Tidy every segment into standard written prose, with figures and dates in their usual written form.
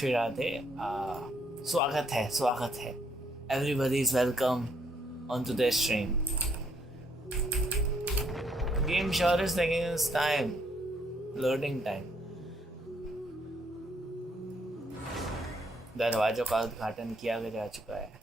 श्री राधे। स्वागत है। Everybody is welcome onto their stream. Game sure is taking its time, loading time. दरवाजों का उद्घाटन किया जा चुका है।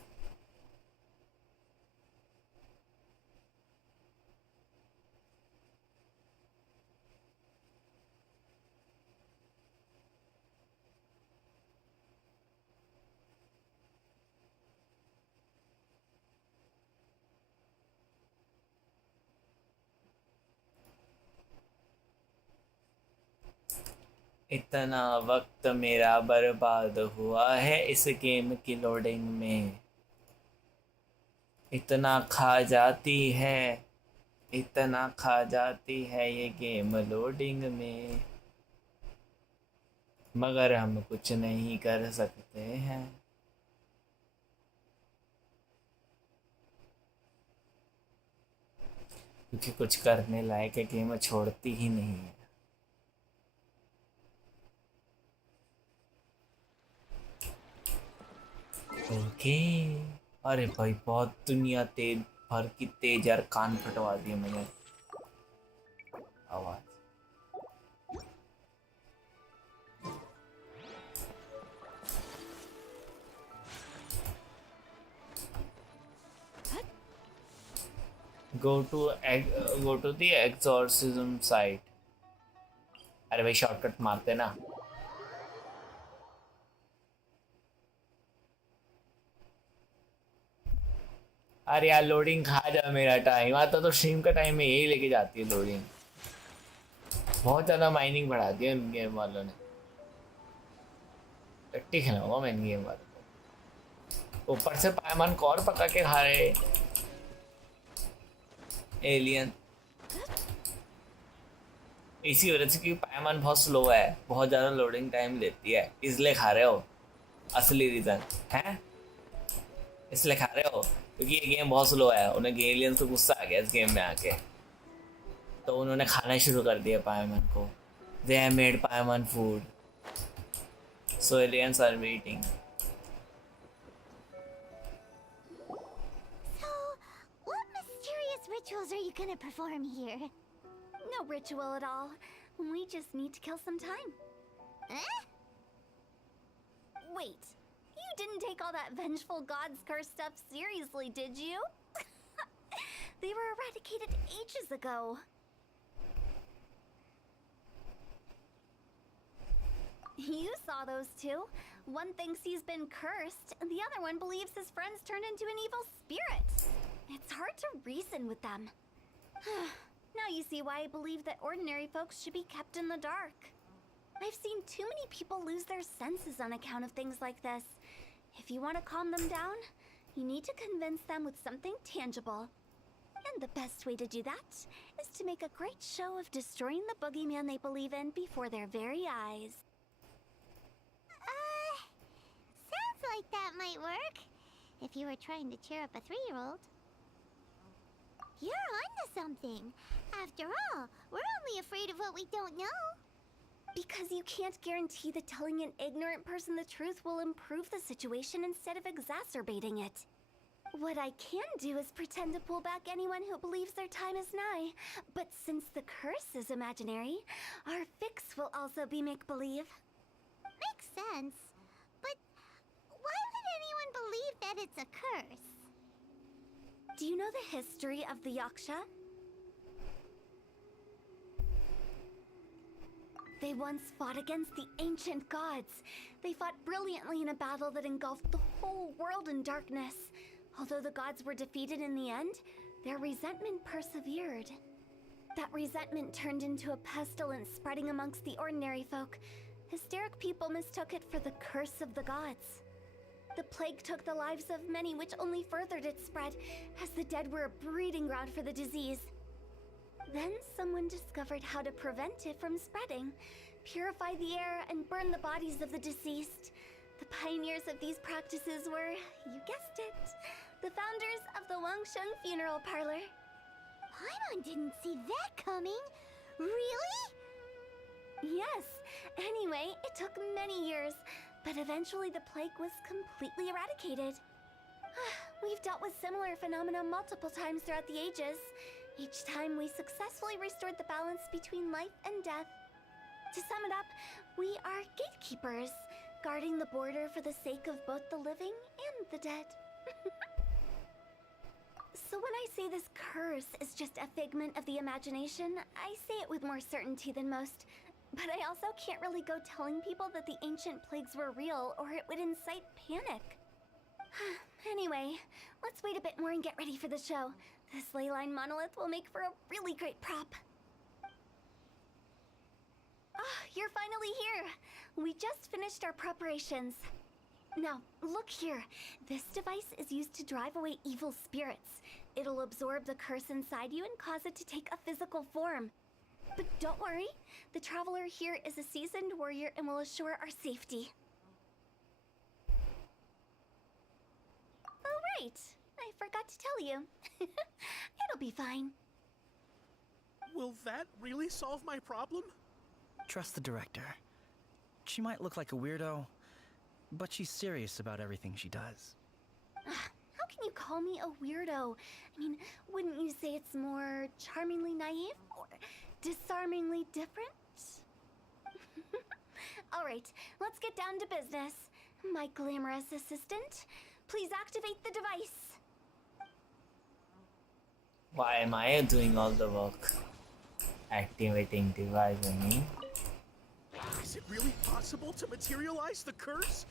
इतना वक्त मेरा बर्बाद हुआ है इस गेम की लोडिंग में। इतना खा जाती है ये गेम लोडिंग में, मगर हम कुछ नहीं कर सकते हैं। क्योंकि कुछ करने लायक गेम छोड़ती ही नहीं है। ओके अरे भाई बहुत दुनिया तेज भर की तेज यार, कान फटवा दिए मैंने आवाज। go to the exorcism site। अरे भाई शॉर्टकट मारते ना। अरे यार लोडिंग खा जा मेरा टाइम आता तो स्ट्रीम का टाइम में यही लेके जाती है लोडिंग। बहुत ज़्यादा माइनिंग बढ़ा दी है इन गेम वालों ने। टट्टी खिलाऊंगा मैं इन गेम वालों को। ऊपर से पायमान को और पका के खा रहे एलियन। इसी वजह से क्योंकि पायमान बहुत स्लो है, बहुत ज़्यादा लोडिंग टाइम लेती है, इसलिए खा रहे हो। असली रीज़न है इसलिए खा रहे हो क्योंकि ये गेम बहुत स्लो है। उन्हें एलियंस को गुस्सा आ गया इस गेम में आके, तो उन्होंने खाना शुरू कर दिया पायमन को। They have made Paimon food, so aliens are eating. So, what mysterious rituals are you gonna perform here? No ritual at all. We just need to kill some time. Eh? Wait. You didn't take all that vengeful god's curse stuff seriously, did you? They were eradicated ages ago. You saw those two. One thinks he's been cursed, and the other one believes his friends turned into an evil spirit. It's hard to reason with them. Now you see why I believe that ordinary folks should be kept in the dark. I've seen too many people lose their senses on account of things like this. If you want to calm them down, you need to convince them with something tangible. And the best way to do that is to make a great show of destroying the boogeyman they believe in before their very eyes. Sounds like that might work. If you were trying to cheer up a 3-year-old. You're onto something. After all, we're only afraid of what we don't know. Because you can't guarantee that telling an ignorant person the truth will improve the situation instead of exacerbating it. What I can do is pretend to pull back anyone who believes their time is nigh. But since the curse is imaginary, our fix will also be make-believe. Makes sense. But why would anyone believe that it's a curse? Do you know the history of the Yaksha? They once fought against the ancient gods. They fought brilliantly in a battle that engulfed the whole world in darkness. Although the gods were defeated in the end, their resentment persevered. That resentment turned into a pestilence spreading amongst the ordinary folk. Hysteric people mistook it for the curse of the gods. The plague took the lives of many, which only furthered its spread, as the dead were a breeding ground for the disease. Then someone discovered how to prevent it from spreading, purify the air, and burn the bodies of the deceased. The pioneers of these practices were, you guessed it, the founders of the Wangsheng Funeral Parlor. Paimon didn't see that coming. Really? Yes. Anyway, it took many years, but eventually the plague was completely eradicated. We've dealt with similar phenomena multiple times throughout the ages. Each time we successfully restored the balance between life and death. To sum it up, we are gatekeepers, guarding the border for the sake of both the living and the dead. So when I say this curse is just a figment of the imagination, I say it with more certainty than most. But I also can't really go telling people that the ancient plagues were real, or it would incite panic. Anyway, let's wait a bit more and get ready for the show. This leyline monolith will make for a really great prop. Ah, you're finally here! We just finished our preparations. Now, look here. This device is used to drive away evil spirits. It'll absorb the curse inside you and cause it to take a physical form. But don't worry, the traveler here is a seasoned warrior and will assure our safety. Oh right, I forgot to tell you. It'll be fine. Will that really solve my problem? Trust the director. She might look like a weirdo, but she's serious about everything she does. How can you call me a weirdo? I mean, wouldn't you say it's more charmingly naive or disarmingly different? Alright, let's get down to business. My glamorous assistant, please activate the device. Why am I doing all the work? Activating device, I mean. Is it really possible to materialize the curse?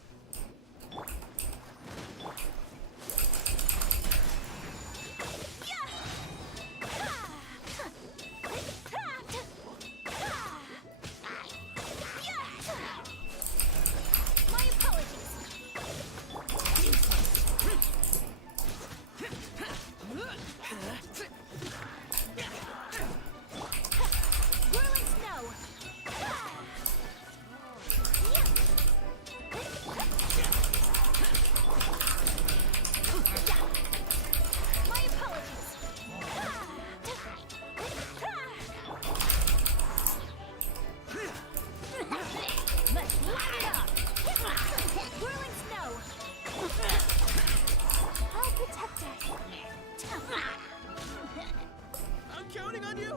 I'm counting on you!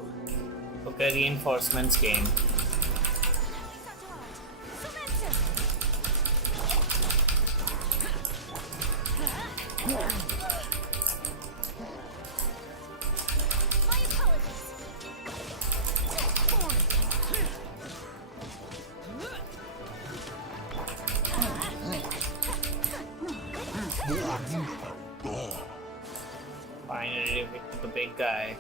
Okay, reinforcements game. Finally, with the big guy.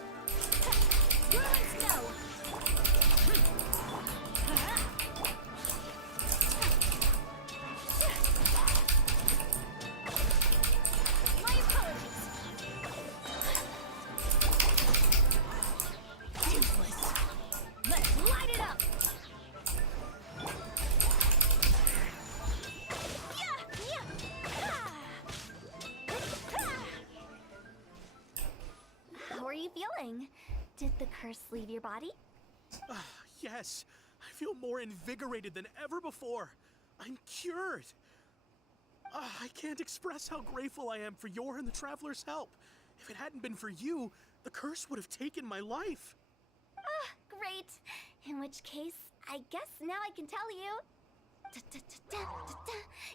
How are you feeling? Did the curse leave your body? Yes, I feel more invigorated than ever before. I'm cured. I can't express how grateful I am for your and the Traveler's help. If it hadn't been for you, the curse would have taken my life. Great. In which case, I guess now I can tell you.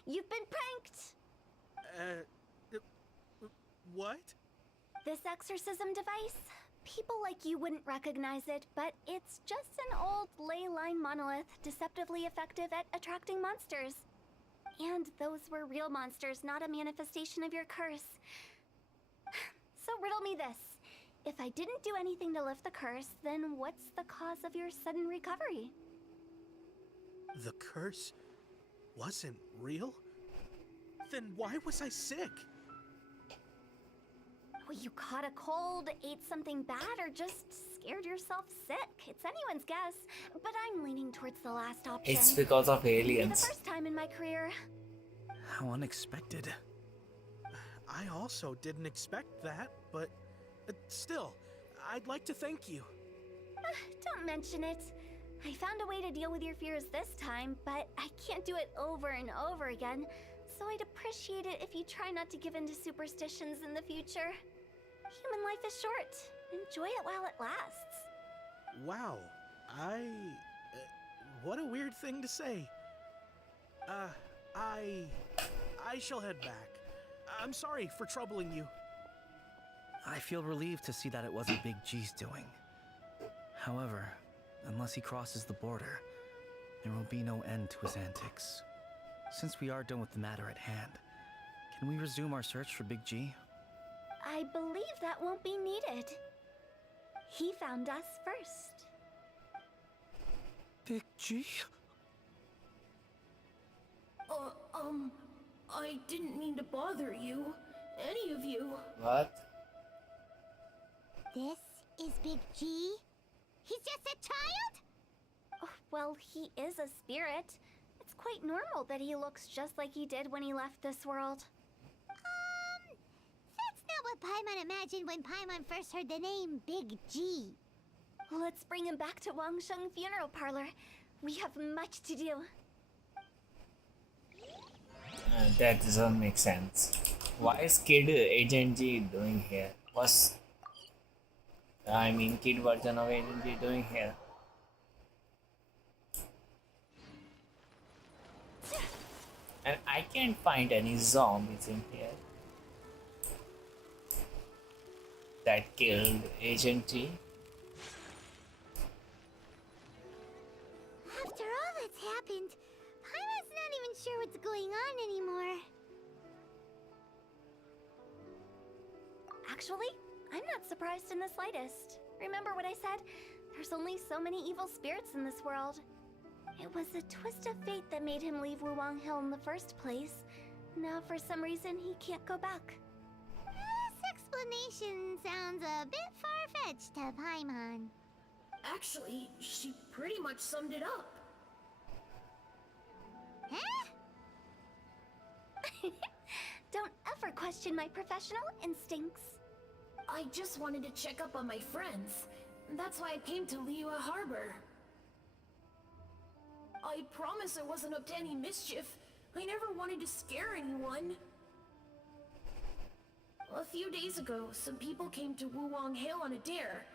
You've been pranked! What? This exorcism device? People like you wouldn't recognize it, but it's just an old ley line monolith deceptively effective at attracting monsters. And those were real monsters, not a manifestation of your curse. So riddle me this. If I didn't do anything to lift the curse, then what's the cause of your sudden recovery? The curse wasn't real? Then why was I sick? Well, you caught a cold, ate something bad, or just scared yourself sick. It's anyone's guess, but I'm leaning towards the last option. It's because of Maybe the aliens. first time in my career. How unexpected. I also didn't expect that, but still, I'd like to thank you. Don't mention it. I found a way to deal with your fears this time, but I can't do it over and over again, so I'd appreciate it if you try not to give in to superstitions in the future. Human life is short. Enjoy it while it lasts. Wow, what a weird thing to say. I shall head back. I'm sorry for troubling you. I feel relieved to see that it wasn't Big G's doing. However, unless he crosses the border, there will be no end to his antics. Since we are done with the matter at hand, can we resume our search for Big G? I believe that won't be needed. He found us first. Big G? I didn't mean to bother you. Any of you. What? This is Big G? He's just a child? Oh, well, he is a spirit. It's quite normal that he looks just like he did when he left this world. That's not what Paimon imagined when Paimon first heard the name Big G. Let's bring him back to Wangsheng Funeral Parlor. We have much to do. That doesn't make sense. Why is Kid Agent G doing here? Kid version of Agent G doing here? And I can't find any zombies in here that killed Agent G. After all that's happened, Paimon's not even sure what's going on anymore. Actually, I'm not surprised in the slightest. Remember what I said? There's only so many evil spirits in this world. It was a twist of fate that made him leave Wuwang Hill in the first place. Now, for some reason, he can't go back. This explanation sounds a bit far-fetched to Paimon. Actually, she pretty much summed it up. Huh? Don't ever question my professional instincts. I just wanted to check up on my friends. That's why I came to Liyue Harbor. I promise I wasn't up to any mischief. I never wanted to scare anyone. A few days ago, some people came to Wuwang Hill on a dare.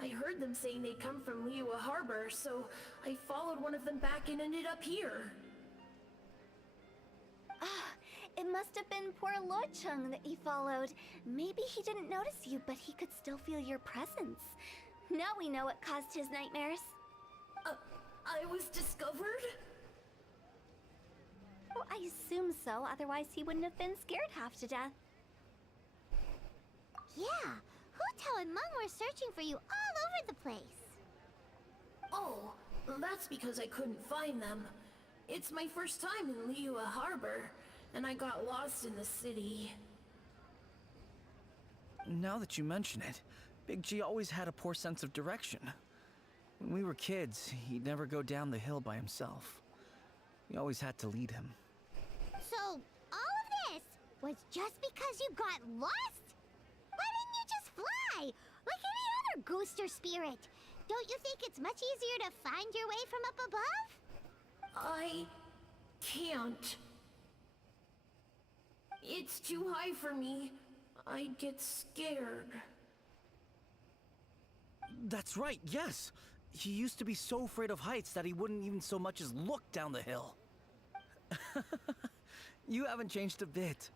I heard them saying they'd come from Liyue Harbor, so I followed one of them back and ended up here. Ah, it must have been poor Lo Chung that you followed. Maybe he didn't notice you, but he could still feel your presence. Now we know what caused his nightmares. I was discovered? Well, I assume so, otherwise he wouldn't have been scared half to death. Yeah, Hu Tao and Meng were searching for you all over the place. Oh, that's because I couldn't find them. It's my first time in Liyue Harbor, and I got lost in the city. Now that you mention it, Big G always had a poor sense of direction. When we were kids, he'd never go down the hill by himself. We always had to lead him. So, all of this was just because you got lost? Why didn't you just fly? Like any other ghost or spirit? Don't you think it's much easier to find your way from up above? I can't. It's too high for me. I'd get scared. That's right, yes! He used to be so afraid of heights that he wouldn't even so much as look down the hill. You haven't changed a bit.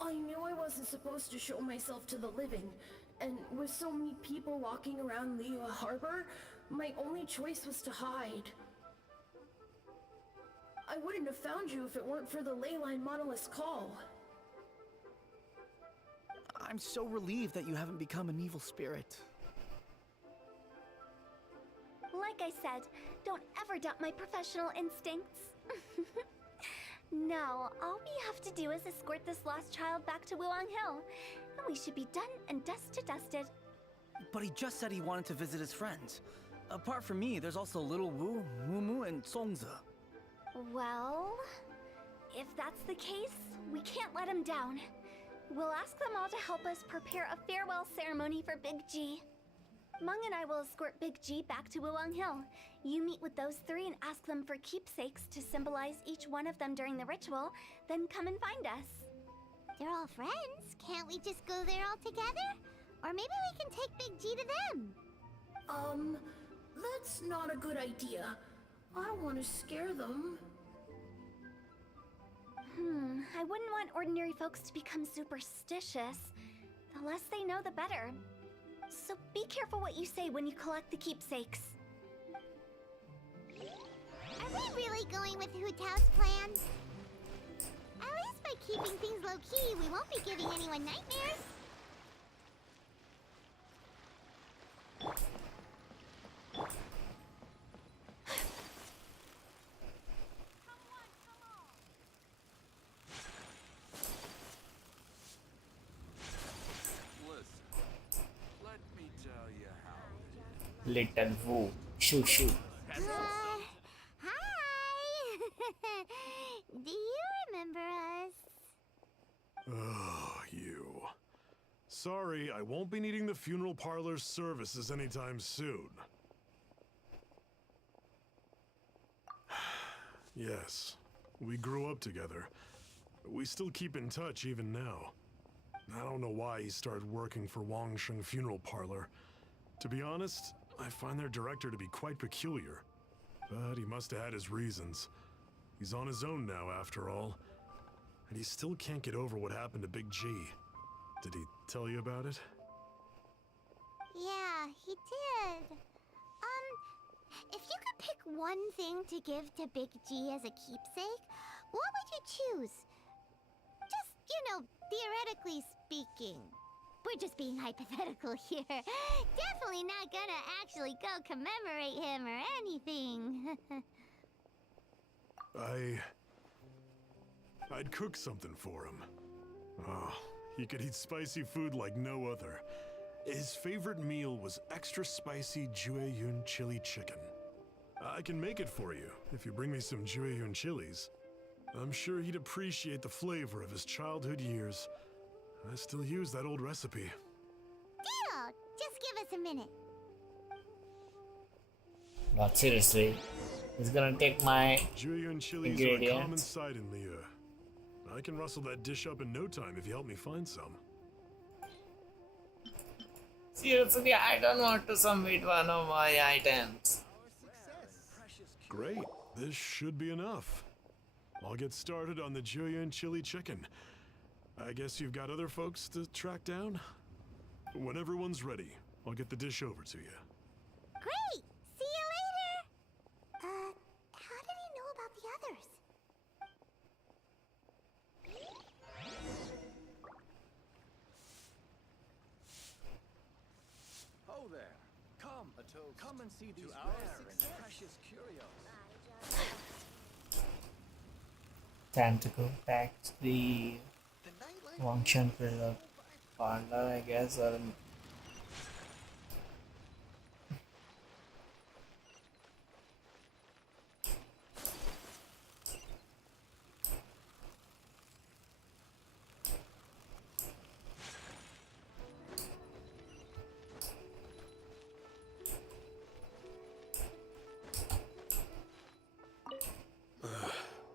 I knew I wasn't supposed to show myself to the living, and with so many people walking around Liyue Harbor, my only choice was to hide. I wouldn't have found you if it weren't for the Leyline Monolith's call. I'm so relieved that you haven't become an evil spirit. Like I said, don't ever doubt my professional instincts. Now, all we have to do is escort this lost child back to Wuwang Hill, and we should be done and dust to dusted. But he just said he wanted to visit his friends. Apart from me, there's also Little Wu, Mumu, and Songze. Well, if that's the case, we can't let him down. We'll ask them all to help us prepare a farewell ceremony for Big G. Mung and I will escort Big G back to Wuwang Hill. You meet with those three and ask them for keepsakes to symbolize each one of them during the ritual, then come and find us. They're all friends. Can't we just go there all together? Or maybe we can take Big G to them. That's not a good idea. I don't want to scare them. I wouldn't want ordinary folks to become superstitious. The less they know, the better. So be careful what you say when you collect the keepsakes. Are we really going with Hu Tao's plan? At least by keeping things low-key, we won't be giving anyone nightmares. Little Woo. Shoo shoo. Hi! Do you remember us? Oh, you. Sorry, I won't be needing the funeral parlor's services anytime soon. Yes, we grew up together. We still keep in touch even now. I don't know why he started working for Wangsheng Funeral Parlor. To be honest, I find their director to be quite peculiar. But he must have had his reasons. He's on his own now, after all. And he still can't get over what happened to Big G. Did he tell you about it? Yeah, he did. If you could pick one thing to give to Big G as a keepsake, what would you choose? Just, theoretically speaking. We're just being hypothetical here. Definitely not gonna actually go commemorate him or anything. I'd cook something for him. Oh, he could eat spicy food like no other. His favorite meal was extra spicy Jueyun chili chicken. I can make it for you if you bring me some Jueyun chilies. I'm sure he'd appreciate the flavor of his childhood years. I still use that old recipe. Deal! Just give us a minute. Not seriously. He's gonna take my Jueyun chilies are a common ingredients. sight in Liyue. I can rustle that dish up in no time if you help me find some. Seriously, I don't want to submit one of my items. Great, this should be enough. I'll get started on the Jueyun chili chicken. I guess you've got other folks to track down? When everyone's ready, I'll get the dish over to you. Great! See you later! How did he know about the others? Oh there! Come and see these rare and precious curios. Time to go back to the Wangsheng Funeral Parlor, I guess, or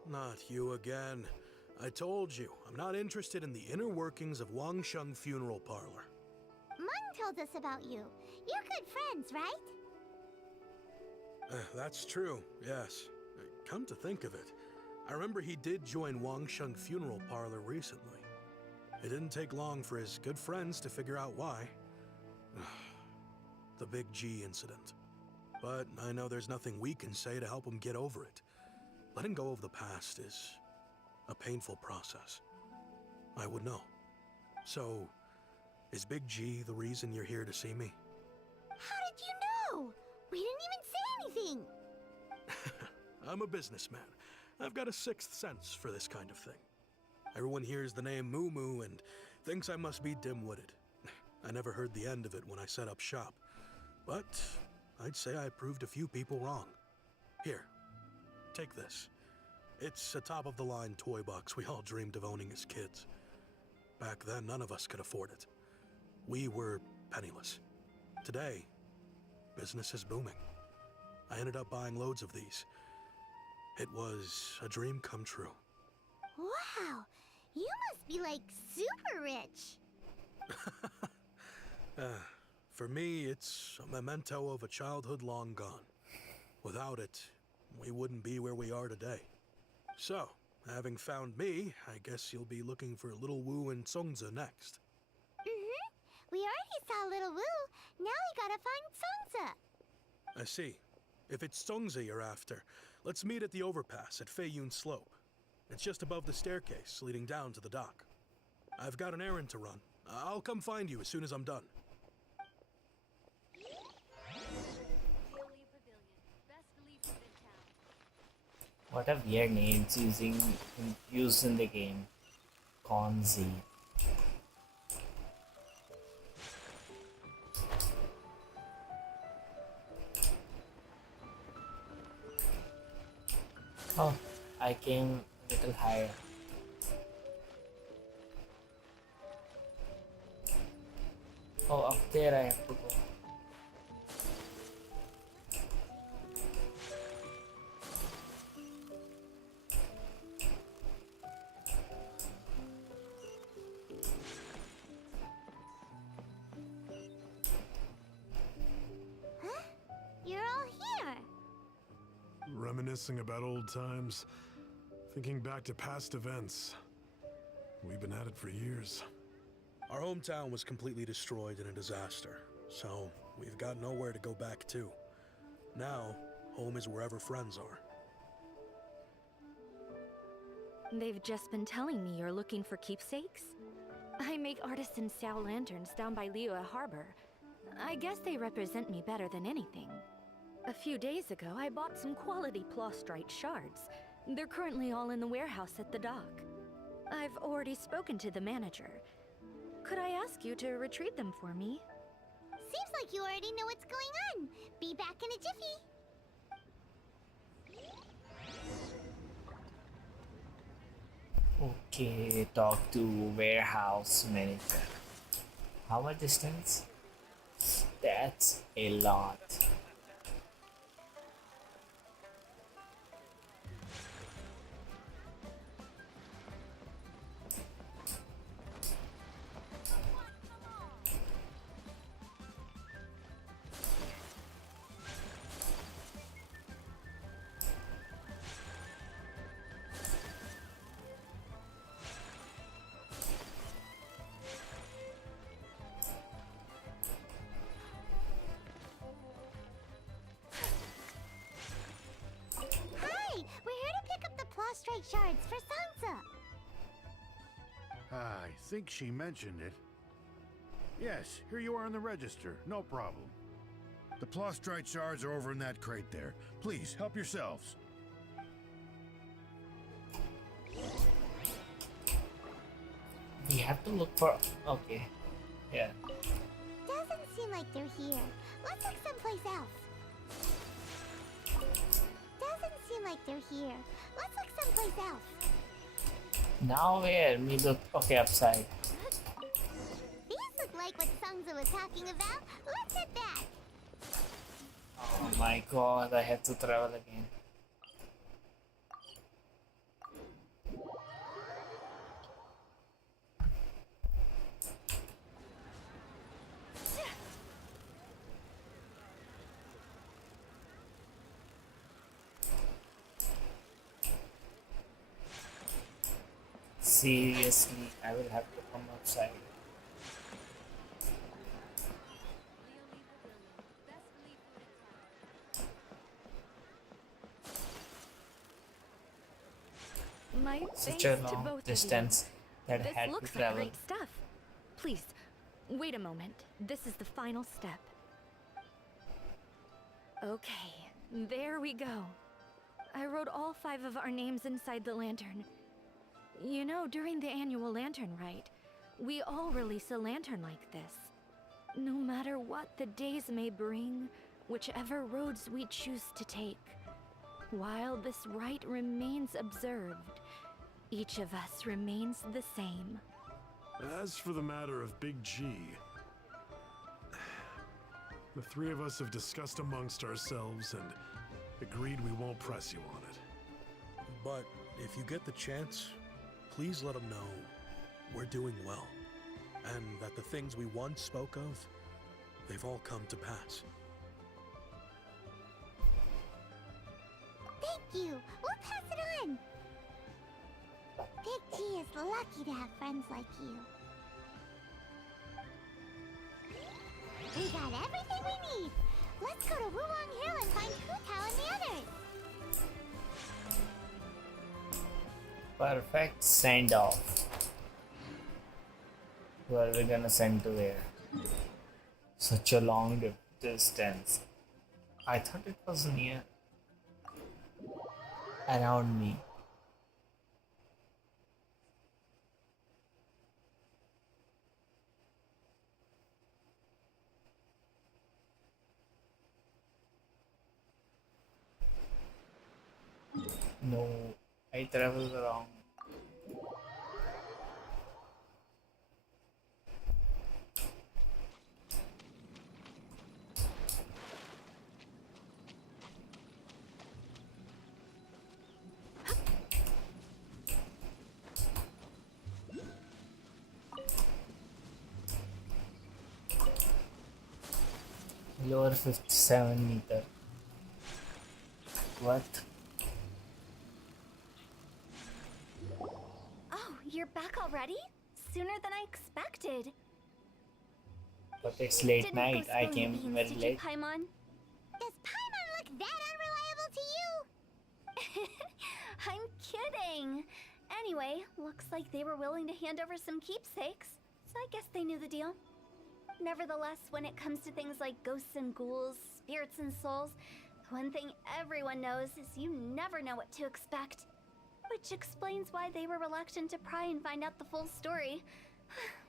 Not you again. I told you, I'm not interested in the inner workings of Wangsheng Funeral Parlor. Mung told us about you. You're good friends, right? That's true, yes. Come to think of it, I remember he did join Wangsheng Funeral Parlor recently. It didn't take long for his good friends to figure out why. The Big G incident. But I know there's nothing we can say to help him get over it. Letting go of the past is a painful process. I would know. So, is Big G the reason you're here to see me? How did you know? We didn't even say anything. I'm a businessman. I've got a sixth sense for this kind of thing. Everyone hears the name Moo Moo and thinks I must be dim-witted. I never heard the end of it when I set up shop. But I'd say I proved a few people wrong. Here, take this. It's a top-of-the-line toy box we all dreamed of owning as kids. Back then, none of us could afford it. We were penniless. Today, business is booming. I ended up buying loads of these. It was a dream come true. Wow, you must be like super rich. For me, it's a memento of a childhood long gone. Without it, we wouldn't be where we are today. So, having found me, I guess you'll be looking for Little Wu and Songza next. We already saw Little Wu. Now we gotta find Songza. I see. If it's Songza you're after, let's meet at the overpass at Payooner Slope. It's just above the staircase leading down to the dock. I've got an errand to run. I'll come find you as soon as I'm done. What a weird name used in the game. Konzi. Oh, I came a little higher. Oh, up there I have to go. You're all here. Reminiscing about old times, thinking back to past events. We've been at it for years. Our hometown was completely destroyed in a disaster, so we've got nowhere to go back to. Now, home is wherever friends are. They've just been telling me you're looking for keepsakes. I make artisan style lanterns down by Liyue Harbor. I guess they represent me better than anything. A few days ago, I bought some quality plastrite shards. They're currently all in the warehouse at the dock. I've already spoken to the manager. Could I ask you to retrieve them for me? Seems like you already know what's going on. Be back in a jiffy. Okay, talk to warehouse manager. How much distance? That's a lot. Hi, we're here to pick up the plastrite shards for Sansa. I think she mentioned it. Yes, here you are on the register. No problem. The plastrite shards are over in that crate there. Please, help yourselves. We have to look for... Okay. Yeah. Doesn't seem like they're here. Let's look someplace else. Doesn't seem like they're here. Let's look someplace else. Now where? Me look... Okay, upside. These look like what Sangza was talking about. Let's head back. Oh my god, I have to travel again. Seriously, I will have to come outside. My Such thanks a to long both distance that I of you. had This to looks like travel. great stuff. Please, wait a moment. This is the final step. Okay, there we go. I wrote all 5 of our names inside the lantern. You know, during the annual lantern rite, we all release a lantern like this. No matter what the days may bring, whichever roads we choose to take. While this rite remains observed, each of us remains the same. As for the matter of Big G, The three of us have discussed amongst ourselves and agreed we won't press you on it. But if you get the chance, please let them know we're doing well, and that the things we once spoke of, they've all come to pass. Thank you. We'll pass it on. Big T is lucky to have friends like you. We got everything we need. Let's go to Wuwang Hill and find Hu Tao and the others. Perfect send off. Who are we gonna send to where? Such a long distance. I thought it was near. Around me. No, I traveled around. Lower 57 meter. What? Oh, you're back already? Sooner than I expected. But it's late Didn't night. go I spilling came beans, very did late. You, Paimon? Does Paimon look that unreliable to you? I'm kidding. Anyway, looks like they were willing to hand over some keepsakes, so I guess they knew the deal. Nevertheless, when it comes to things like ghosts and ghouls, spirits and souls, the one thing everyone knows is you never know what to expect. Which explains why they were reluctant to pry and find out the full story.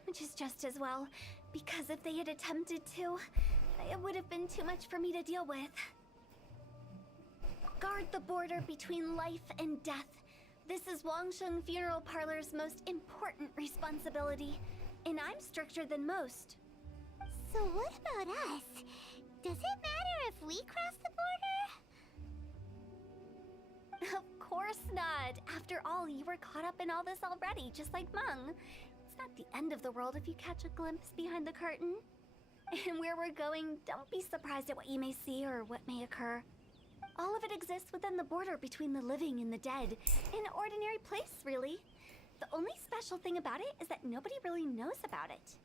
Which is just as well, because if they had attempted to, it would have been too much for me to deal with. Guard the border between life and death. This is Wangsheng Funeral Parlor's most important responsibility, and I'm stricter than most. So what about us? Does it matter if we cross the border? Of course not. After all, you were caught up in all this already, just like Meng. It's not the end of the world if you catch a glimpse behind the curtain. And where we're going, don't be surprised at what you may see or what may occur. All of it exists within the border between the living and the dead. An ordinary place, really. The only special thing about it is that nobody really knows about it.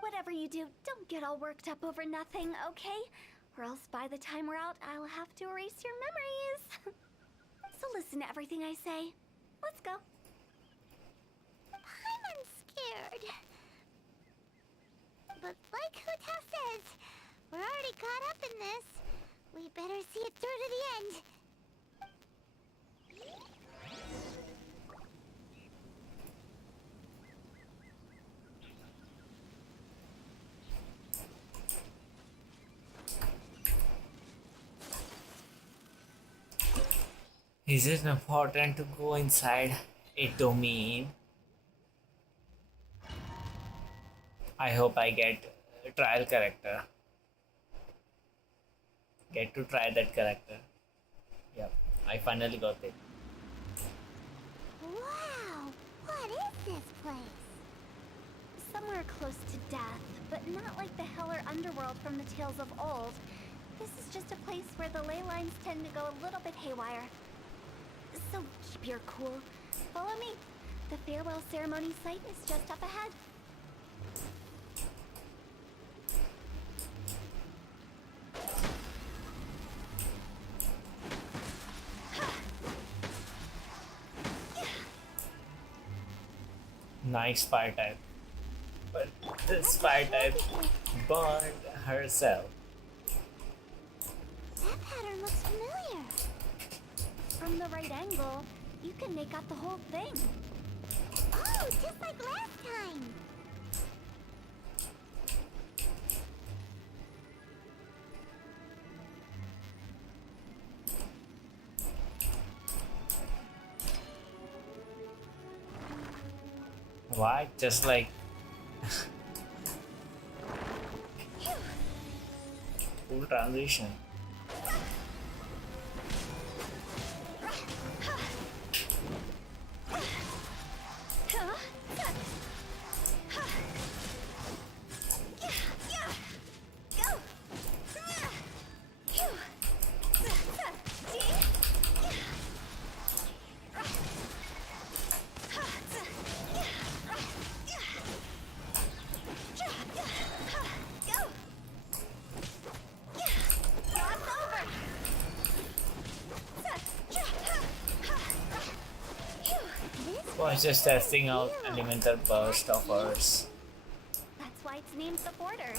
Whatever you do, don't get all worked up over nothing, okay? Or else by the time we're out, I'll have to erase your memories. So listen to everything I say. Let's go. I'm scared. But like Hu Tao says, we're already caught up in this. We better see it through to the end. Is it important to go inside a domain? I hope I get a trial character. Get to try that character. Yep, I finally got it. Wow, what is this place? Somewhere close to death, but not like the hell or underworld from the tales of old. This is just a place where the ley lines tend to go a little bit haywire. So keep your cool. Follow me. The farewell ceremony site is just up ahead. Nice fire type. But this fire type burned herself. That pattern looks familiar. From the right angle, you can make out the whole thing. Oh, just like last time. Why? Just like Cool transition. Was just testing out elemental burst of hers. That's why it's named the border.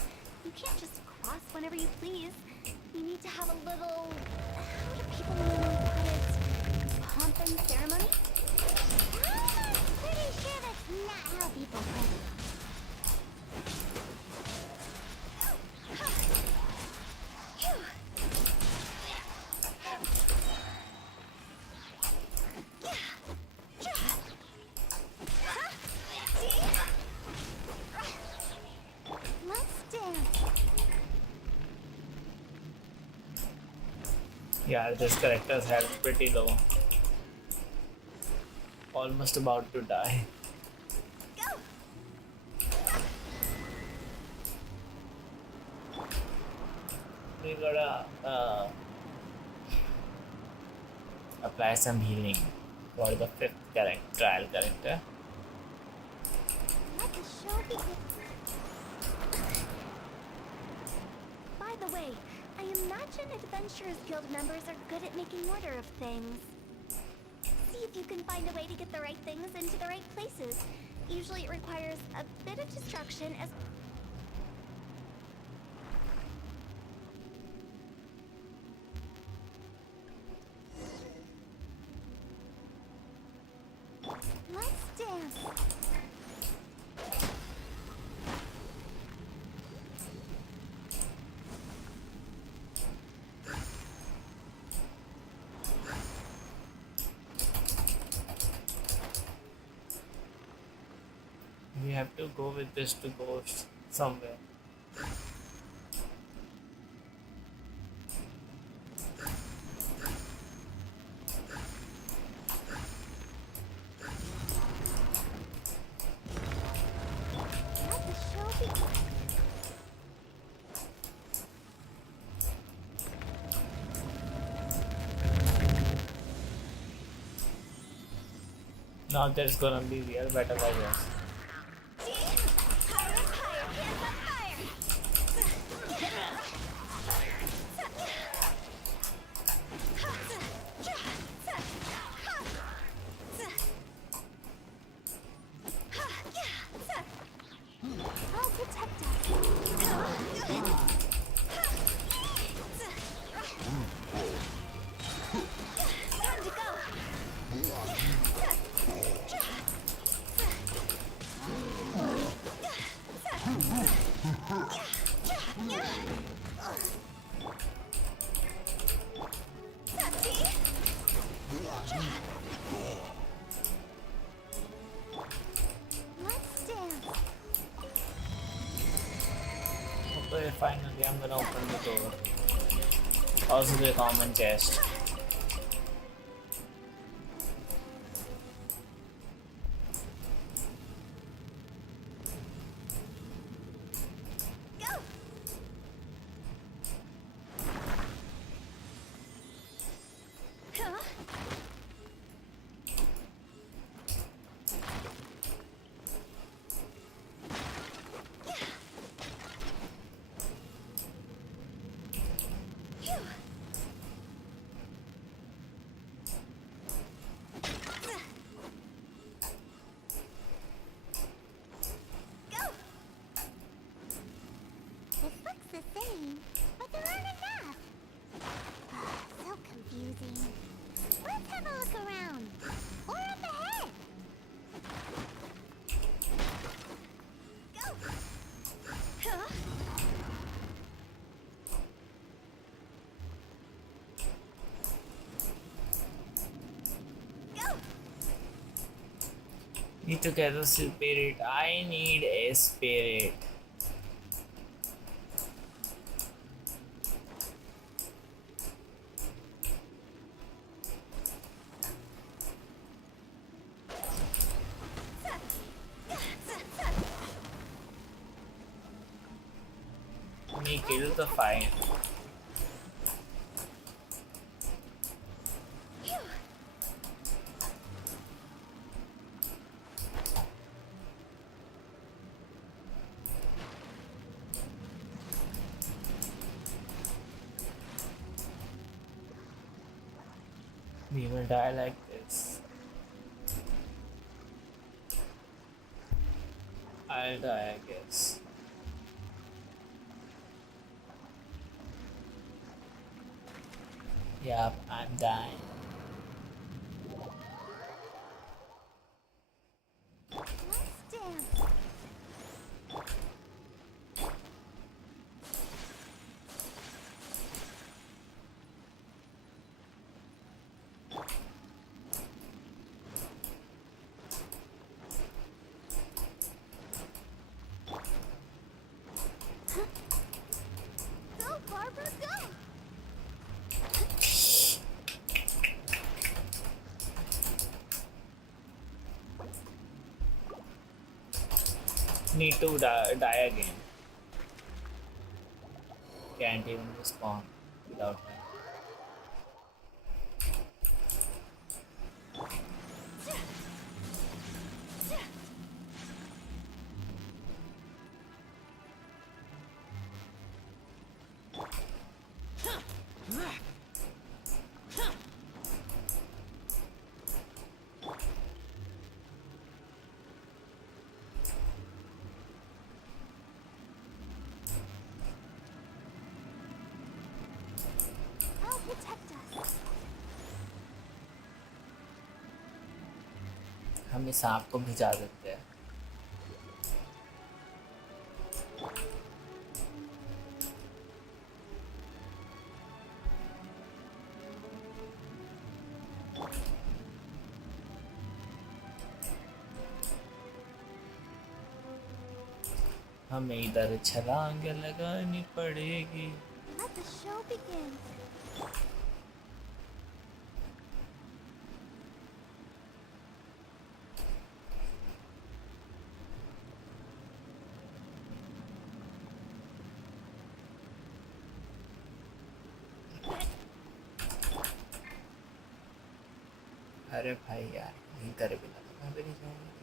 You can't just cross whenever you please. You need to have a little... how do people normally put it? Pomp and ceremony? I'm pretty sure that's not how people put it. Yeah, this character's health pretty low. Almost about to die. We gotta apply some healing for the 5th trial character. Let the show begin. By the way, I imagine Adventurers Guild members are good at making order of things. See if you can find a way to get the right things into the right places. Usually it requires a bit of distraction as... Let's dance. We have to go with this to go somewhere. Let the show begin. Now there's gonna be real battle, I guess. I'll protect us. Time to go! Let's dance. Okay, finally I'm gonna open the door. Also the common chest. Go! Huh? Phew. Go! It looks the same, but there aren't enough. So confusing. Let's have a look around. Or up ahead. Go! Huh? Go! Need to get a spirit. I need a spirit. me kill the fine. We will die like this. I'll die, I guess. Yep, I'm dying. Let's dance. Go, Barbara, go! Need to die again. Can't even respawn without me. I'll protect us. हम इस सांप को भिजा देते हैं. हमें इधर छलांग लगानी पड़ेगी. Let the show begin. अरे भाई यार, नहीं करे बिना तो मैं भी नहीं जाऊंगा.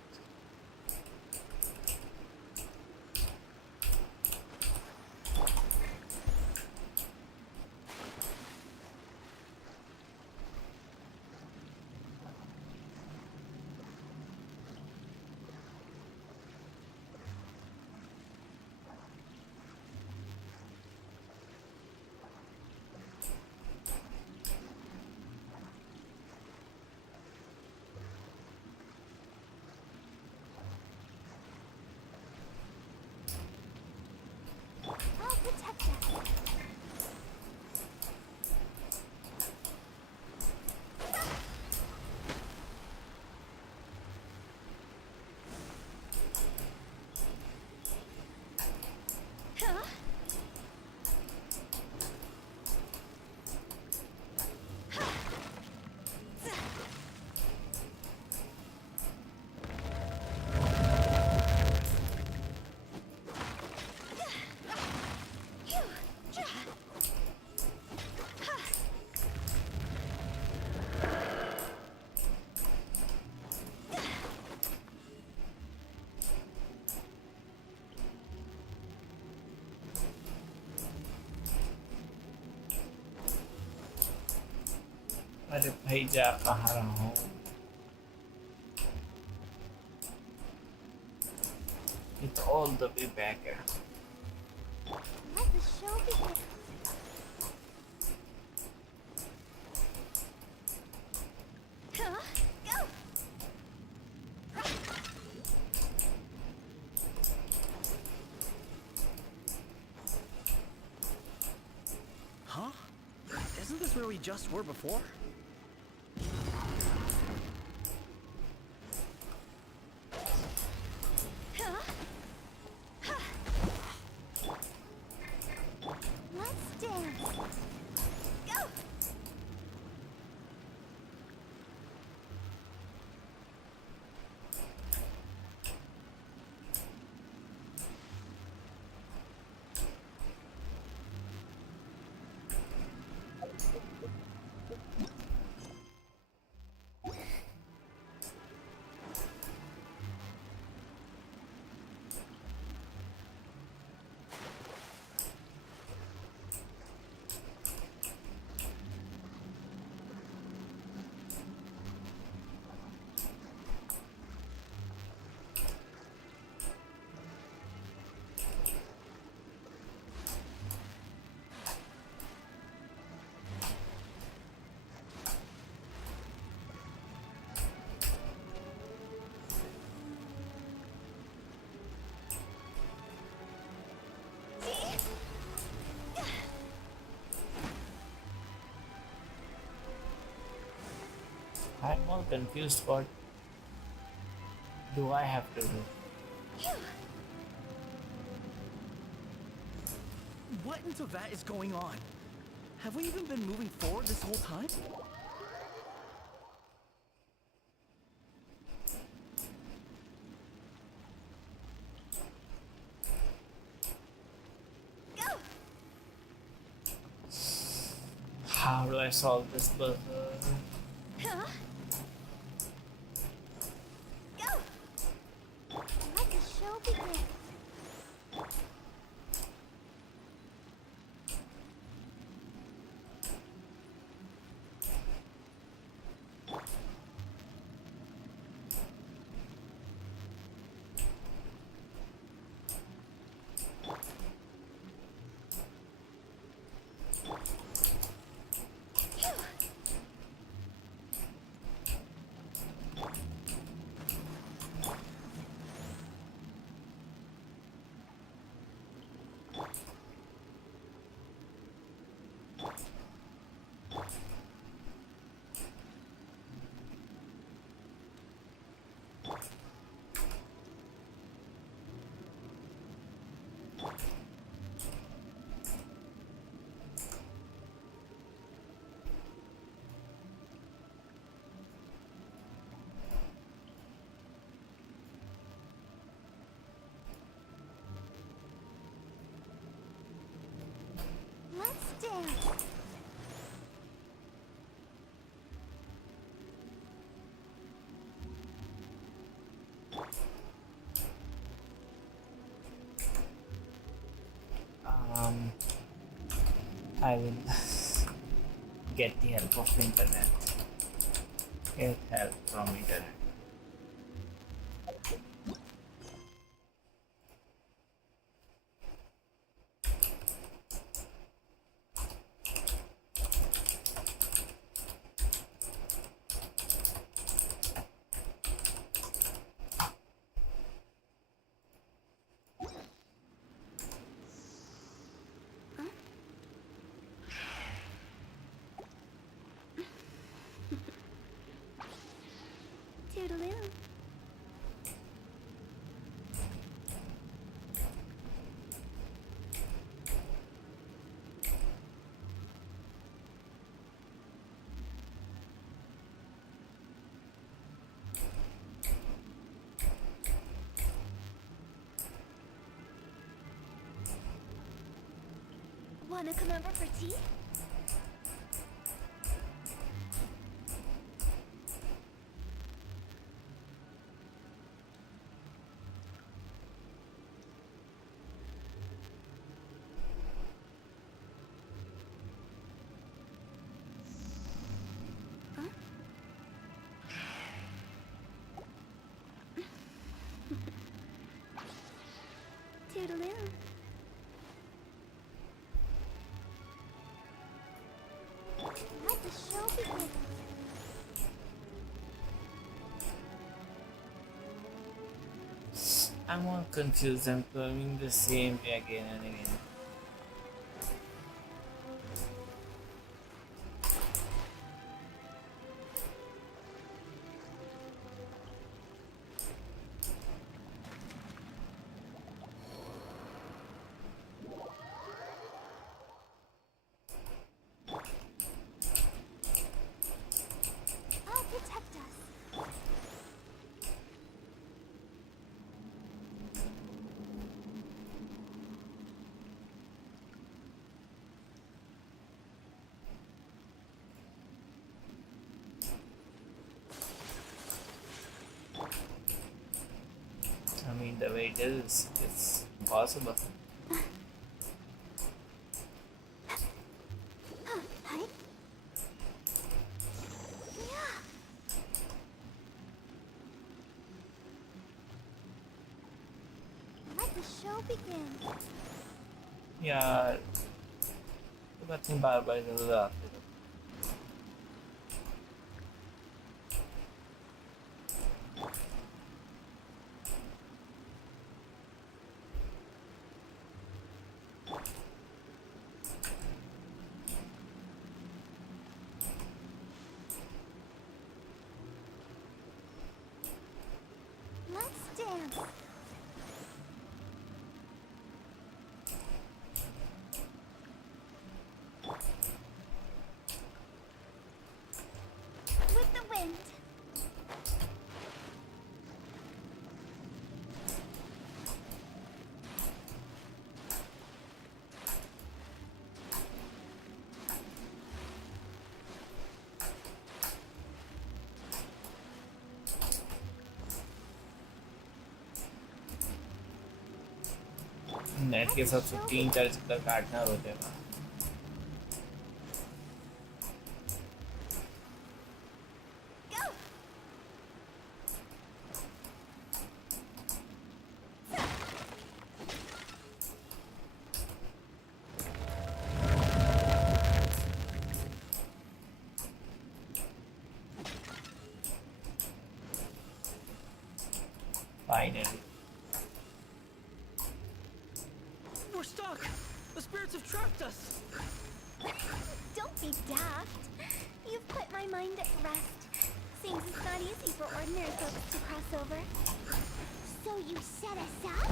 I'll protect us. अरे भाई जा कहाँ रहा हूँ. It's all the way back here. Let the show begin. Go! Huh? Isn't this where we just were before? Let's dance. Go! I'm more confused. What do I have to do? What into that is going on? Have we even been moving forward this whole time? How do I solve this puzzle? Huh? Go! Let the show begin. Let's dance. I will get the help of internet. Get help from internet. Toodaloo. Wanna come over for tea? Toodaloo. Let the show begin. I'm all confused. I'm coming the same way again and again. I'll protect us. I mean, the way it is, it's impossible. Hi. Yeah. Let the show begin. यार तो बात नहीं बार बार जरूर आते हो With the wind. Net के साथ 3-4 चक्कर काटना होते हैं। Finally. We're stuck! The spirits have trapped us! Don't be daft. You've put my mind at rest. Seems it's not easy for ordinary folks to cross over. So you set us up?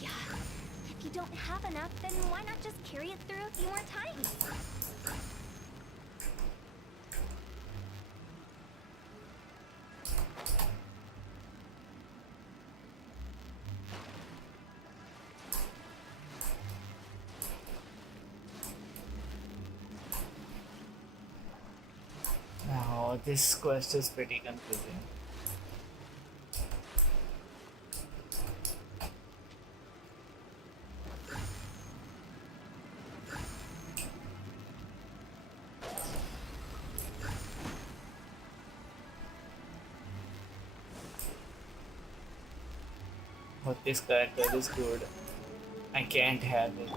Yeah. If you don't have enough, then why not just carry it through a few more times? Now this quest is pretty confusing. But this character is good. I can't have it.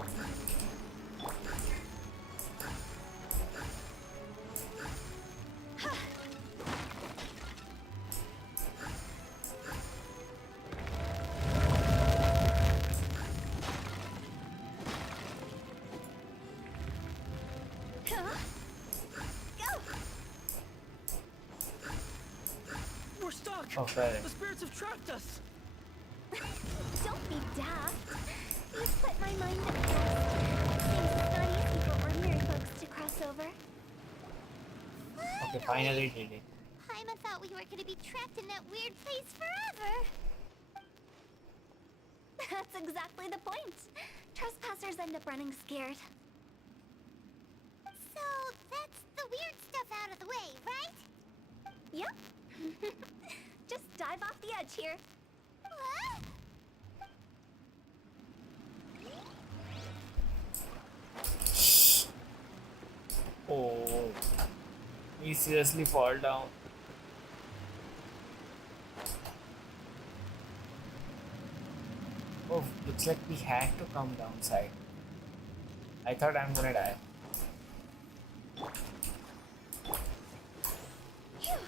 We're stuck! Okay. The spirits have trapped us! Don't be daft. You've put my mind at rest. Seems it's not easy for ordinary folks to cross over. Okay, finally did it. Paimon thought we were gonna be trapped in that weird place forever. That's exactly the point. Trespassers end up running scared. So that's the weird stuff out of the way, right? Yep. Just dive off the edge here. What? Oh, he seriously fall down. Oh, looks like we had to come downside. I thought I'm gonna die. Phew.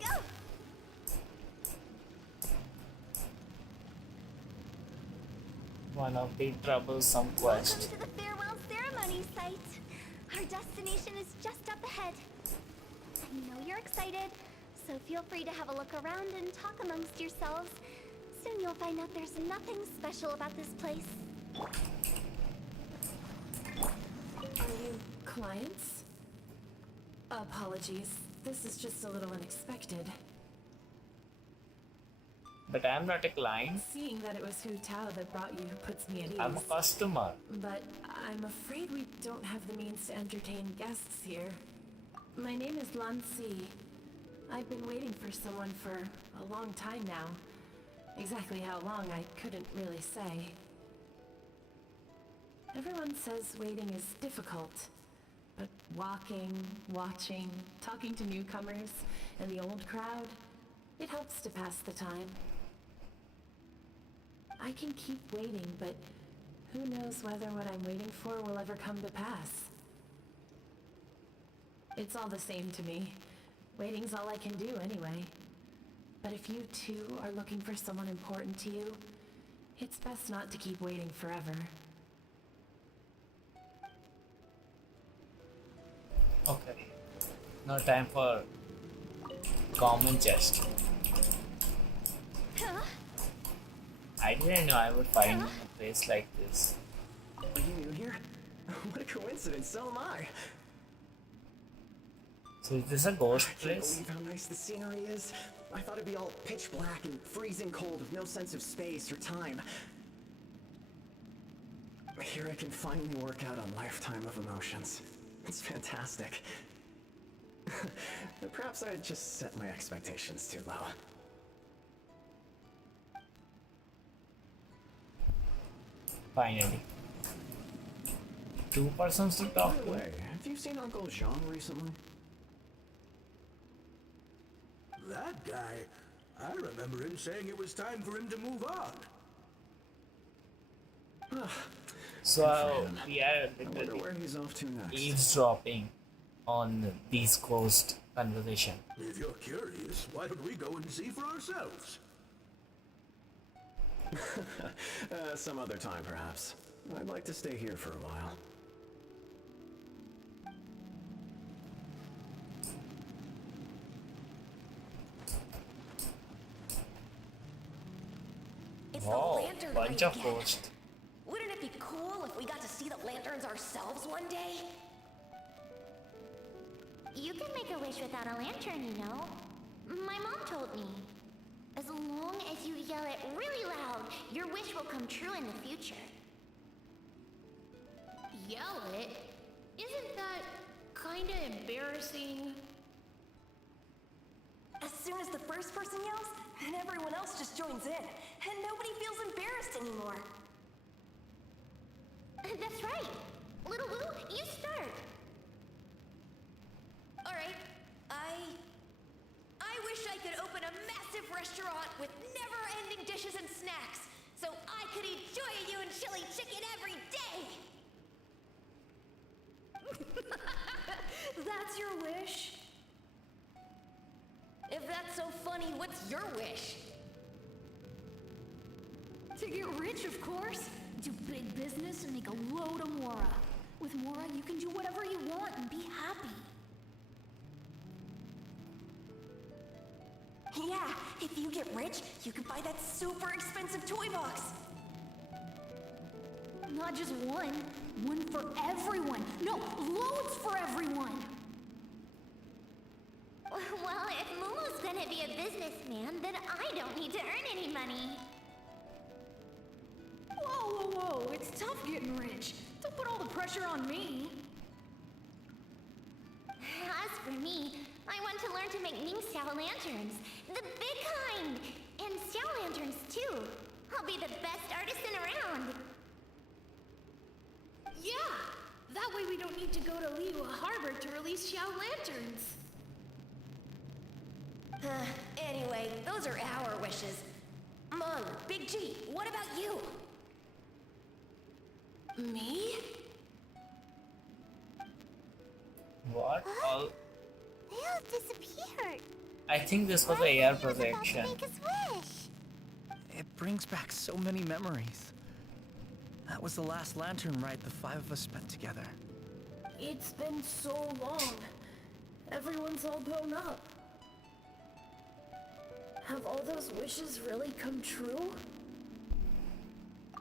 Go! One of the troublesome quests. Welcome to the farewell ceremony site. Our destination is just up ahead. I know you're excited, so feel free to have a look around and talk amongst yourselves. Soon you'll find out there's nothing special about this place. Are you clients? Apologies. This is just a little unexpected. But I'm not a client. Seeing that it was Hu Tao that brought you puts me at ease. I'm a customer. But I'm afraid we don't have the means to entertain guests here. My name is Lan Si. I've been waiting for someone for a long time now. Exactly how long, I couldn't really say. Everyone says waiting is difficult. But walking, watching, talking to newcomers, and the old crowd, it helps to pass the time. I can keep waiting, but who knows whether what I'm waiting for will ever come to pass. It's all the same to me. Waiting's all I can do anyway. But if you too are looking for someone important to you, it's best not to keep waiting forever. Okay. Now time for common chest. I didn't know I would find a place like this. Are you new here? What a coincidence, so am I. So is this a ghost Can't place? believe how nice the scenery is. I thought it'd be all pitch black and freezing cold with no sense of space or time. Here I can finally work out a lifetime of emotions. It's fantastic. Perhaps I just set my expectations too low. Finally. Two persons to By talk the to. way, have you seen Uncle Jean recently? That guy, I remember him saying it was time for him to move on. So we are I wonder literally where he's off to next. eavesdropping on these ghost conversation. If you're curious, why don't we go and see for ourselves? Some other time, perhaps. I'd like to stay here for a while. It's Wow, the lantern bunch raid of again. ghosts. Wouldn't it be cool if we got to see the lanterns ourselves one day? You can make a wish without a lantern, you know. My mom told me. As long as you yell it really loud, your wish will come true in the future. Yell it? Isn't that kinda embarrassing? As soon as the first person yells, then everyone else just joins in, and nobody feels embarrassed anymore. That's right. Little Woo, you start. Alright, I wish I could open a massive restaurant with never-ending dishes and snacks, so I could eat Joy-You and chili chicken every day! That's your wish? If that's so funny, what's your wish? To get rich, of course. Do big business and make a load of Mora. With Mora, you can do whatever you want and be happy. Yeah, if you get rich, you can buy that super expensive toy box. Not just one. One for everyone. No, loads for everyone. Well, if Momo's gonna be a businessman, then I don't need to earn any money. Whoa, whoa, whoa. It's tough getting rich. Don't put all the pressure on me. As for me, I want to learn to make Ning-style lanterns. The big kind! And style lanterns, too. I'll be the best artisan around. Yeah! That way we don't need to go to Liyue Harbor to release Xiao lanterns. Anyway, those are our wishes. Mung, Big G, what about you? Me? What? All They all disappeared. I think this was Why a AR was he about to projection. make his wish? It brings back so many memories. That was the last lantern ride the five of us spent together. It's been so long. Everyone's all blown up. Have all those wishes really come true?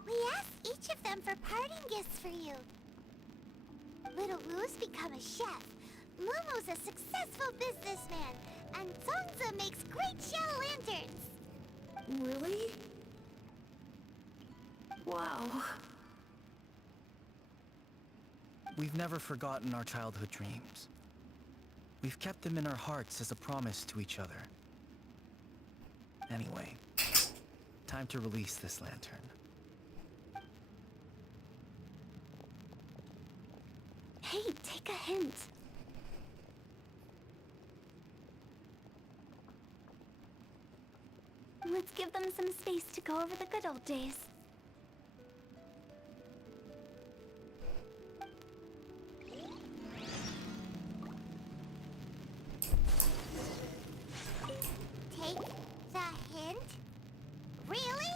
We asked each of them for parting gifts for you. Little Woo's become a chef. Momo's a successful businessman. And Zongza makes great shell lanterns. Really? Wow. We've never forgotten our childhood dreams. We've kept them in our hearts as a promise to each other. Anyway, time to release this lantern. Hey, take a hint. Let's give them some space to go over the good old days. Take the hint? Really?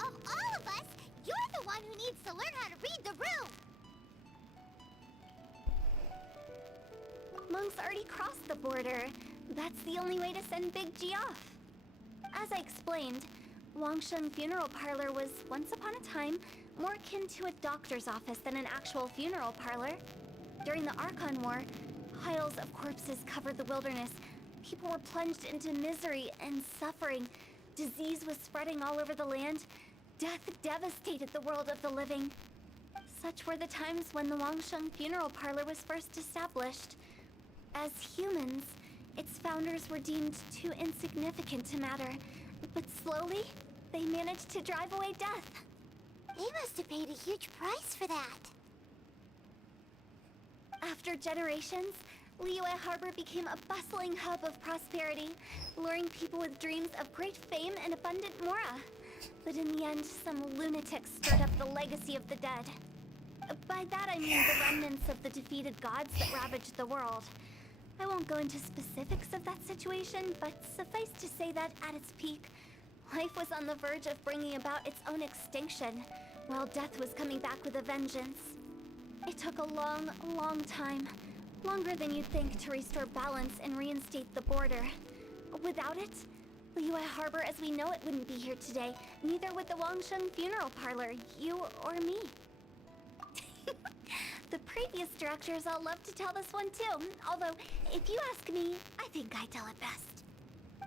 Of all of us, you're the one who needs to learn how to read the room. Monk's already crossed the border. That's the only way to send Big G off. As I explained, Wangsheng Funeral Parlor was, once upon a time, more akin to a doctor's office than an actual funeral parlor. During the Archon War, piles of corpses covered the wilderness. People were plunged into misery and suffering. Disease was spreading all over the land. Death devastated the world of the living. Such were the times when the Wangsheng Funeral Parlor was first established. As humans, its founders were deemed too insignificant to matter, but slowly, they managed to drive away death. They must have paid a huge price for that. After generations, Liyue Harbor became a bustling hub of prosperity, luring people with dreams of great fame and abundant mora. But in the end, some lunatics stirred up the legacy of the dead. By that I mean the remnants of the defeated gods that ravaged the world. I won't go into specifics of that situation, but suffice to say that at its peak, life was on the verge of bringing about its own extinction, while death was coming back with a vengeance. It took a long, long time, longer than you'd think, to restore balance and reinstate the border. Without it, Liyue Harbor as we know it wouldn't be here today, neither would the Wangsheng Funeral Parlor, you or me. The previous directors all love to tell this one too, although, if you ask me, I think I tell it best.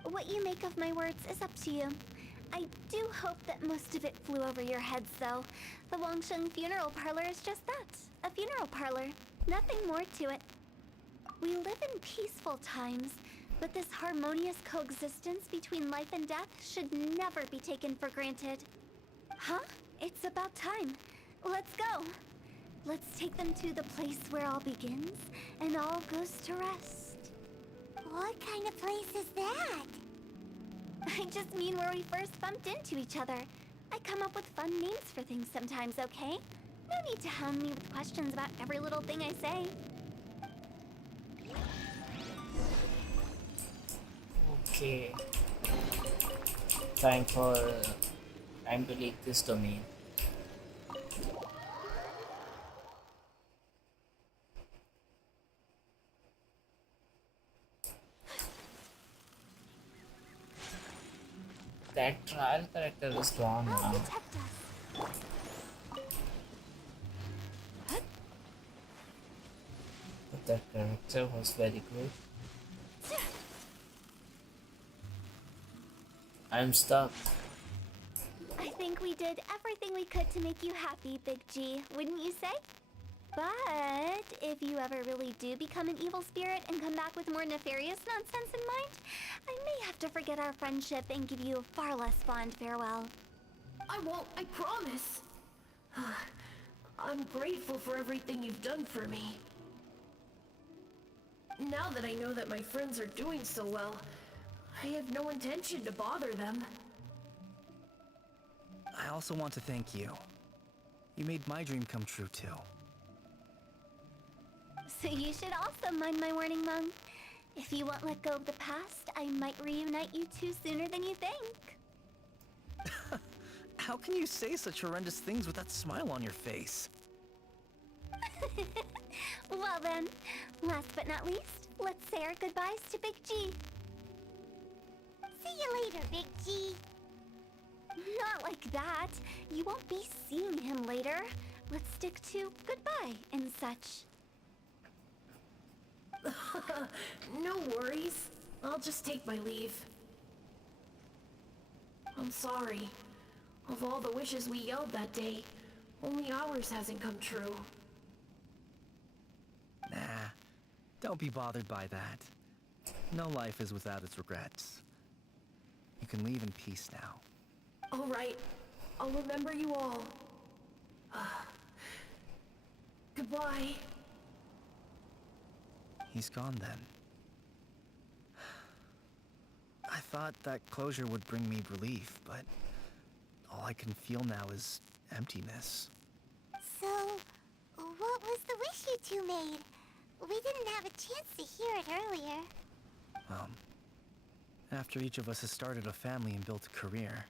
What you make of my words is up to you. I do hope that most of it flew over your heads, though. The Wangsheng Funeral Parlor is just that, a funeral parlor. Nothing more to it. We live in peaceful times, but this harmonious coexistence between life and death should never be taken for granted. Huh? It's about time. Let's go. Let's take them to the place where all begins and all goes to rest. What kind of place is that? I just mean where we first bumped into each other. I come up with fun names for things sometimes, okay? No need to hound me with questions about every little thing I say. Okay. Time to leak this domain. That trial character is gone now. But that character was very good. I'm stuck. I think we did everything we could to make you happy, Big G, wouldn't you say? But if you ever really do become an evil spirit and come back with more nefarious nonsense in mind, I may have to forget our friendship and give you a far less fond farewell. I won't, I promise. I'm grateful for everything you've done for me. Now that I know that my friends are doing so well, I have no intention to bother them. I also want to thank you. You made my dream come true, too. So you should also mind my warning, Mung. If you won't let go of the past, I might reunite you two sooner than you think. How can you say such horrendous things with that smile on your face? Well then, last but not least, let's say our goodbyes to Big G. See you later, Big G. Not like that. You won't be seeing him later. Let's stick to goodbye and such. No worries. I'll just take my leave. I'm sorry. Of all the wishes we yelled that day, only ours hasn't come true. Nah, don't be bothered by that. No life is without its regrets. You can leave in peace now. All right. I'll remember you all. Goodbye. He's gone then. I thought that closure would bring me relief, but all I can feel now is emptiness. So, what was the wish you two made? We didn't have a chance to hear it earlier. After each of us has started a family and built a career,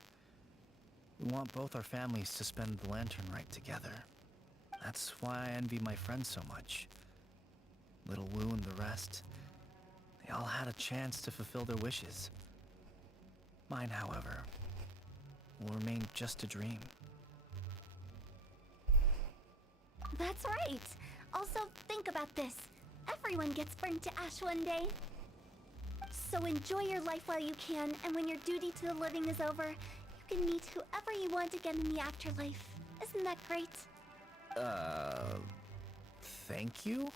we want both our families to spend the lantern rite together. That's why I envy my friends so much. Little Wu and the rest. They all had a chance to fulfill their wishes. Mine, however, will remain just a dream. That's right. Also, think about this. Everyone gets burnt to ash one day. So enjoy your life while you can, and when your duty to the living is over, you can meet whoever you want again in the afterlife. Isn't that great? Thank you?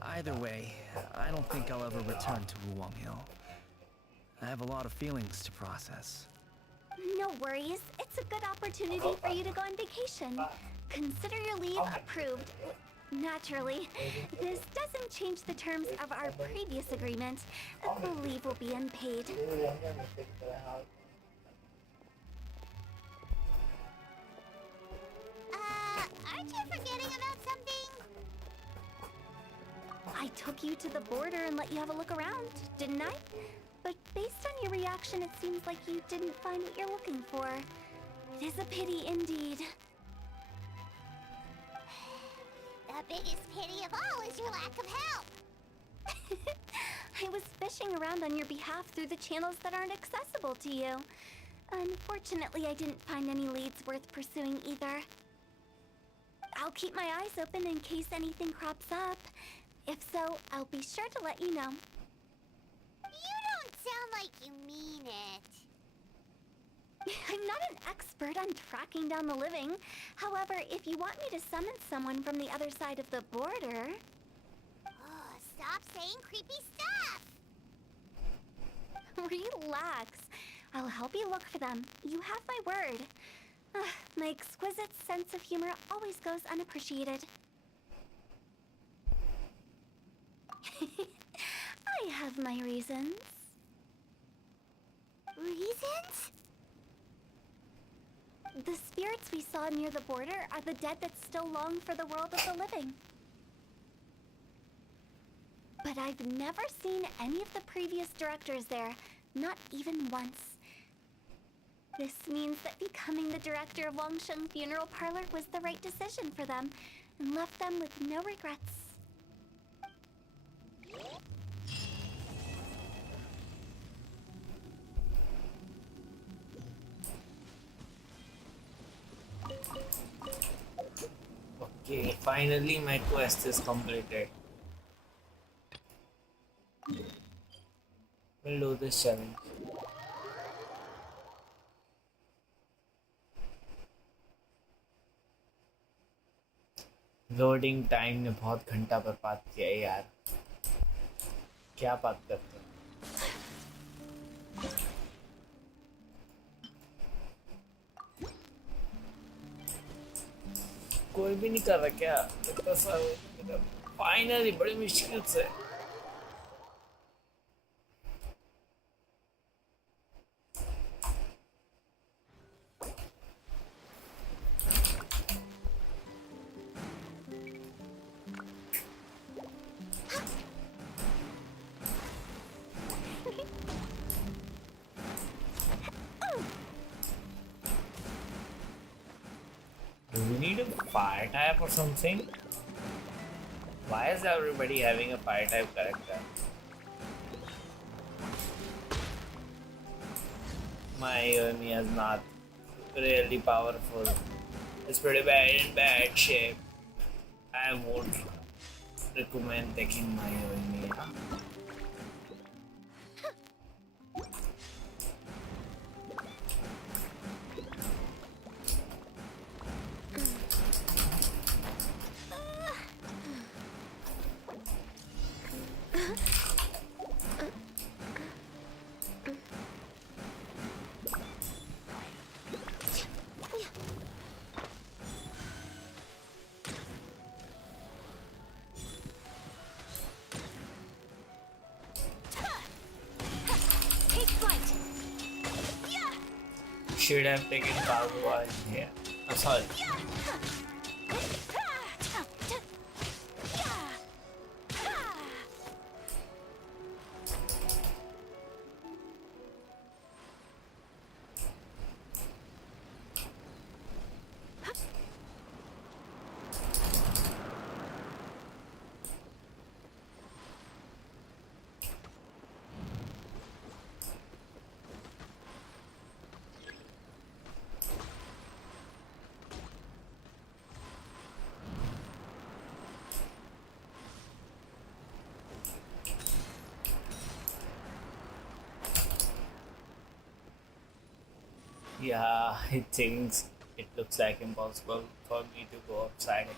Either way, I don't think I'll ever return to Wuwang Hill. I have a lot of feelings to process. No worries. It's a good opportunity for you to go on vacation. Consider your leave approved. Naturally, this doesn't change the terms of our previous agreement. The leave will be unpaid. Aren't you forgetting about something? I took you to the border and let you have a look around, didn't I? But based on your reaction, it seems like you didn't find what you're looking for. It is a pity indeed. The biggest pity of all is your lack of help. I was fishing around on your behalf through the channels that aren't accessible to you. Unfortunately, I didn't find any leads worth pursuing either. I'll keep my eyes open in case anything crops up. If so, I'll be sure to let you know. You don't sound like you mean it. I'm not an expert on tracking down the living. However, if you want me to summon someone from the other side of the border... Oh, stop saying creepy stuff! Relax. I'll help you look for them. You have my word. My exquisite sense of humor always goes unappreciated. I have my reasons. Reasons? The spirits we saw near the border are the dead that still long for the world of the living. But I've never seen any of the previous directors there, not even once. This means that becoming the director of Wangsheng Funeral Parlor was the right decision for them, and left them with no regrets. Okay, finally my quest is completed. We'll do this challenge. Loading time ने बहुत घंटा बर्बाद किया है यार, क्या बात करते हैं। कोई भी नहीं कर रहा क्या? फाइनली बड़ी मुश्किल से fire type or something? Why is everybody having a fire type character? My enemy is not really powerful. It's pretty bad in bad shape. I won't recommend taking my enemy. Should have taken Pagua in here. Oh, sorry. Yeah, he thinks it looks like impossible for me to go outside.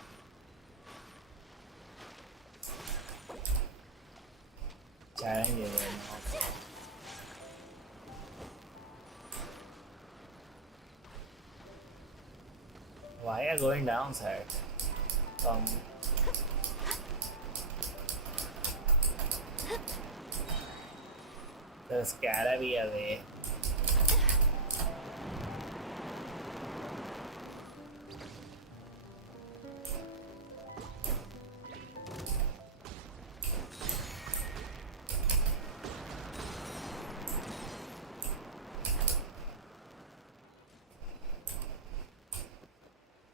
Challenge it now. Why are you going downside? There's gotta be a way.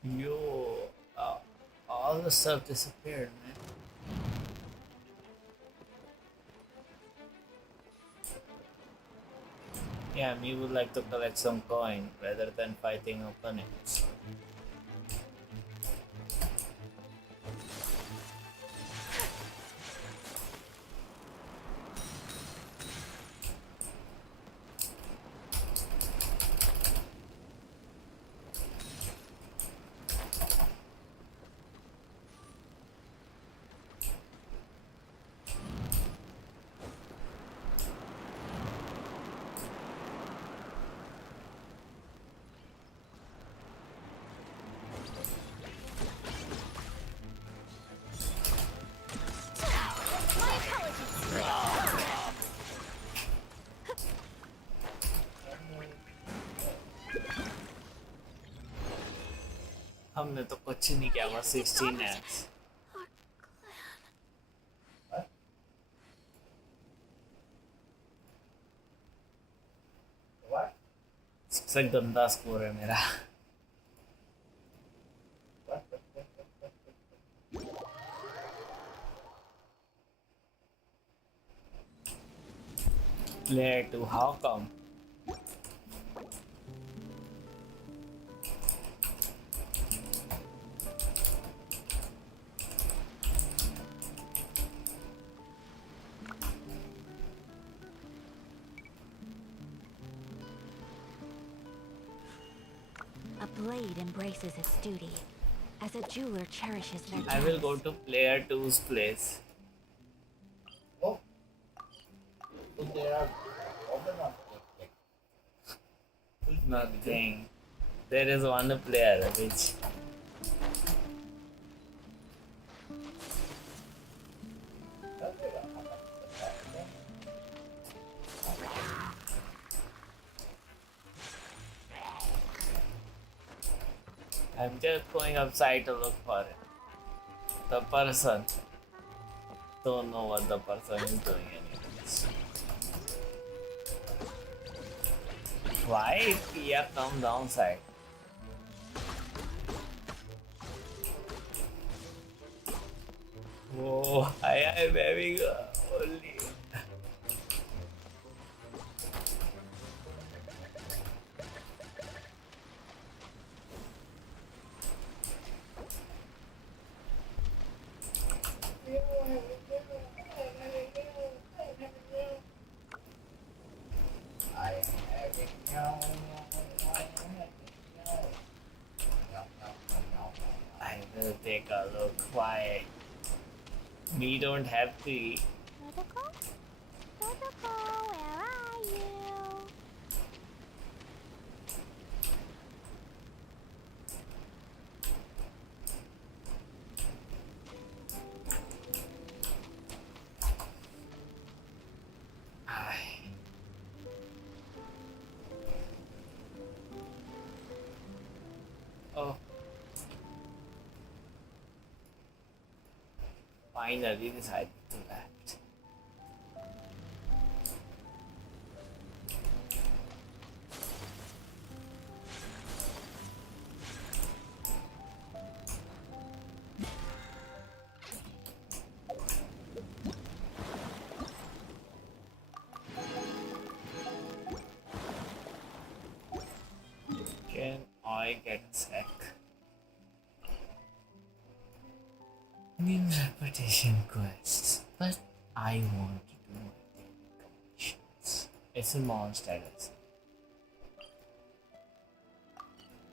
Yo, all the stuff disappeared, man. Yeah, me would like to collect some coin rather than fighting opponents. हमने तो कुछ नहीं किया बस 16 x सबसे गंदा score है मेरा Player 2, how come? A blade embraces its duty, as a jeweler cherishes their I will gems. go to player 2's place. Oh. So there are nothing. There is one player which I'm just going outside to look for it. The person. Don't know what the person is doing anyways. Why Pia come downside? Whoa, I am having only. I will take a look. Why? We don't have to eat. Protocol? Protocol, where are you? Oh. Finally decided to act. Can I get a sec? New repetition quests, but I want to do my commissions. It's a monster status.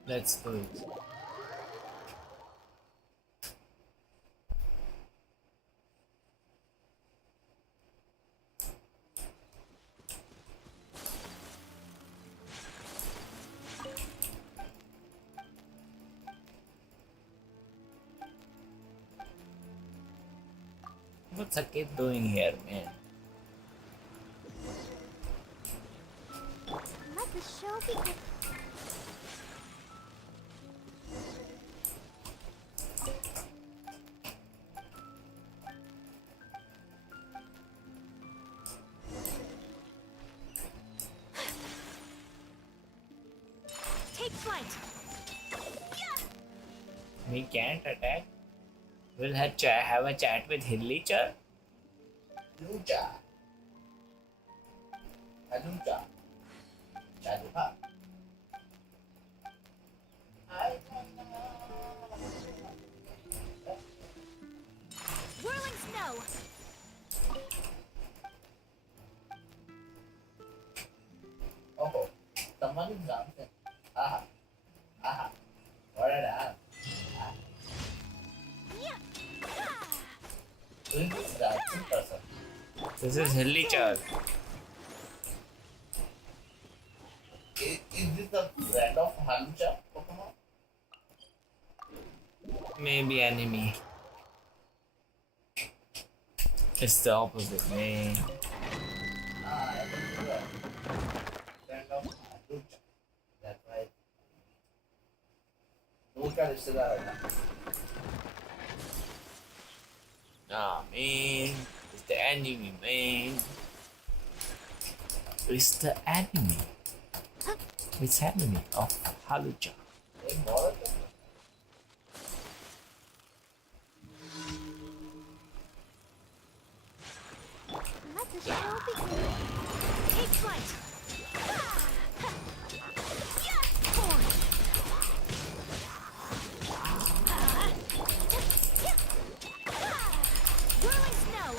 Let's do it. What's a kid doing here, man? Let the show begin. Take flight. We can't attack. We'll have a chat with Hillicher. Lucha. Lucha. Chalupa. Whirling snow. Oh, someone is dancing. Aha. Aha. What a dance. Who is this dancing person? This is Hillicher. Is this a friend of Halucha Pokemon? Maybe enemy. It's the opposite, man. Friend of Halucha. That's right. Lucha रिश्तेदार होगा. Ah man, it's the enemy, man. It's the enemy. It's enemy of Halucha. Let the show begin. Take flight. Whirling snow.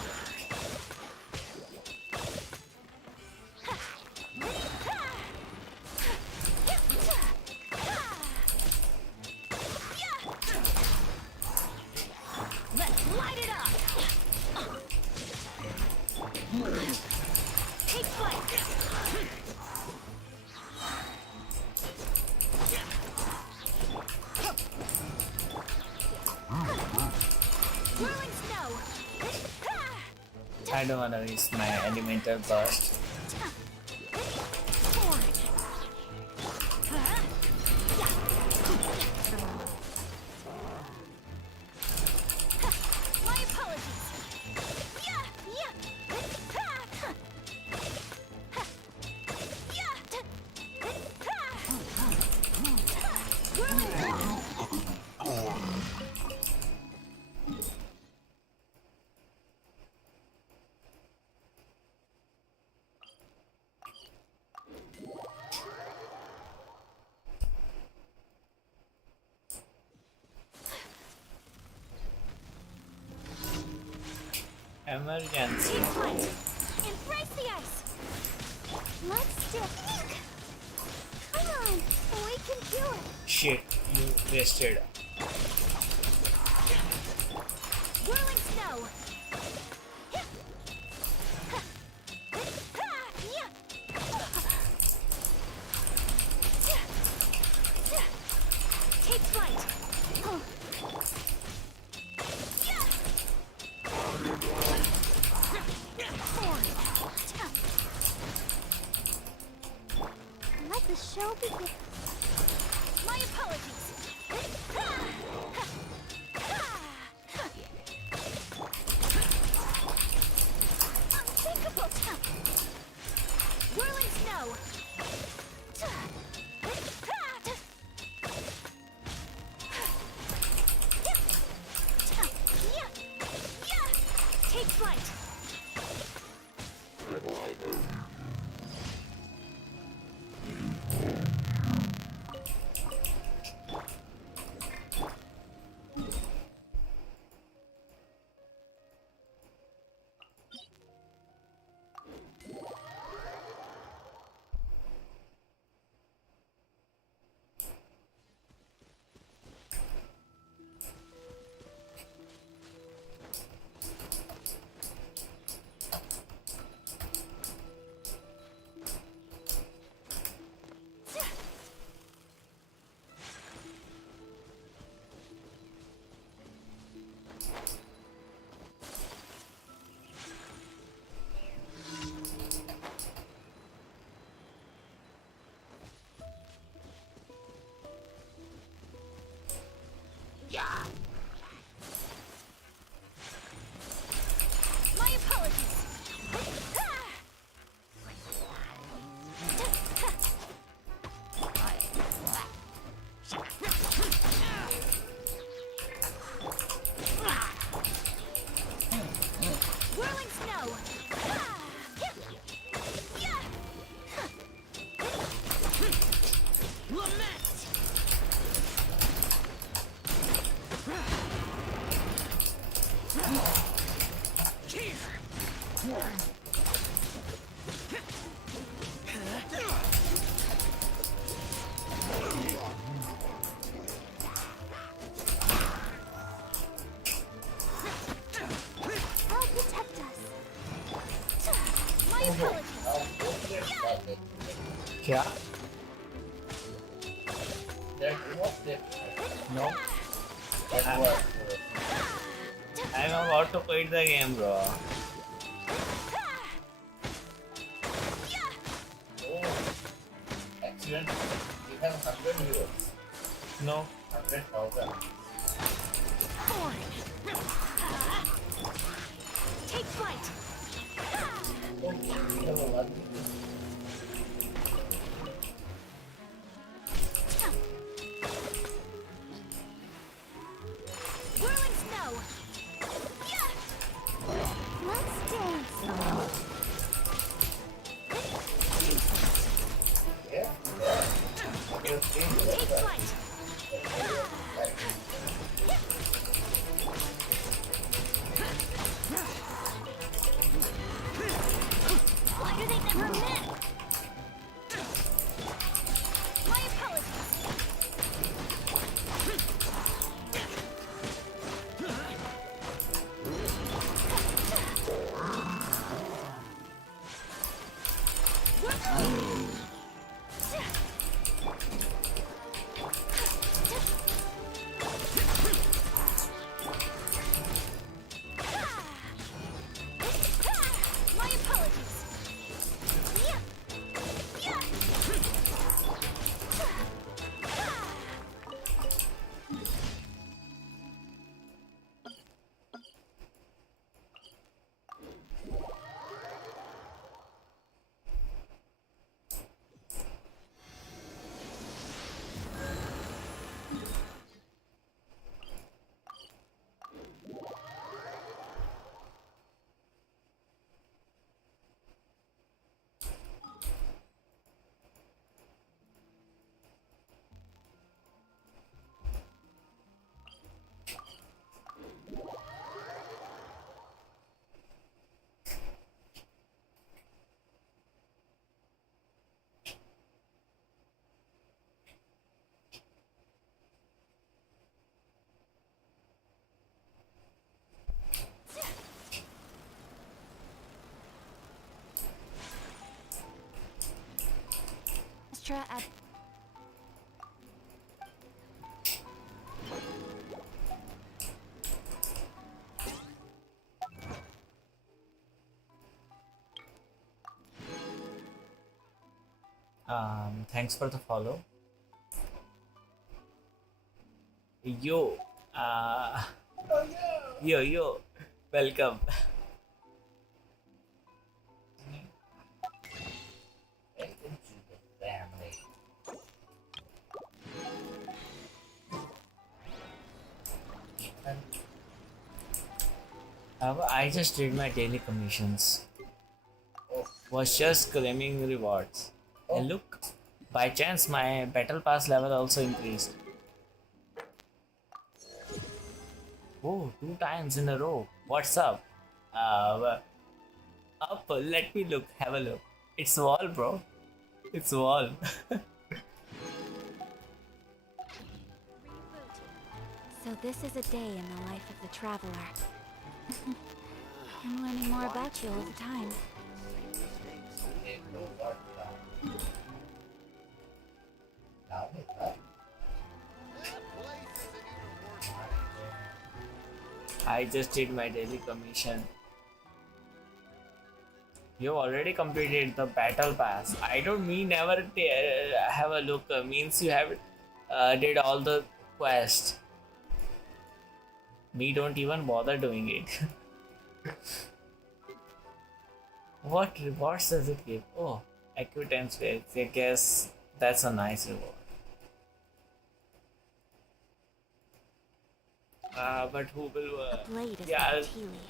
Let's light it up. Take flight. Whirling snow. I don't wanna use my elemental burst. My apologies. Emergency. Take flight. Embrace the ice. Let's do it. Come on, we can do it. Shit, you wasted. Whirling snow. Take flight. Let the show begin. My apologies. Unthinkable. Whirling snow. Take flight. I'll protect us. My apologies. क्या? No. I'm about to quit the game, bro. Accident. You have 100 euros. No. 100,000. Take flight. You have a lot. Whirling snow. Let's dance. Take flight. Why do they never miss? My apologies. My apologies. Extra at Thanks for the follow. Yo, yo, welcome. Welcome to the family. I just did my daily commissions. Was just claiming rewards. And look, by chance my battle pass level also increased. Oh, 2 times in a row. What's up? Up, let me look, have a look. It's wall, bro. It's wall. So this is a day in the life of the traveler. I'm learning more about you all the time. I just did my daily commission. You already completed the battle pass. I don't mean never have a look. Means you have did all the quest. Me don't even bother doing it. What rewards does it give? Oh, acquaintance rates. I guess that's a nice reward. But who will? Yeah,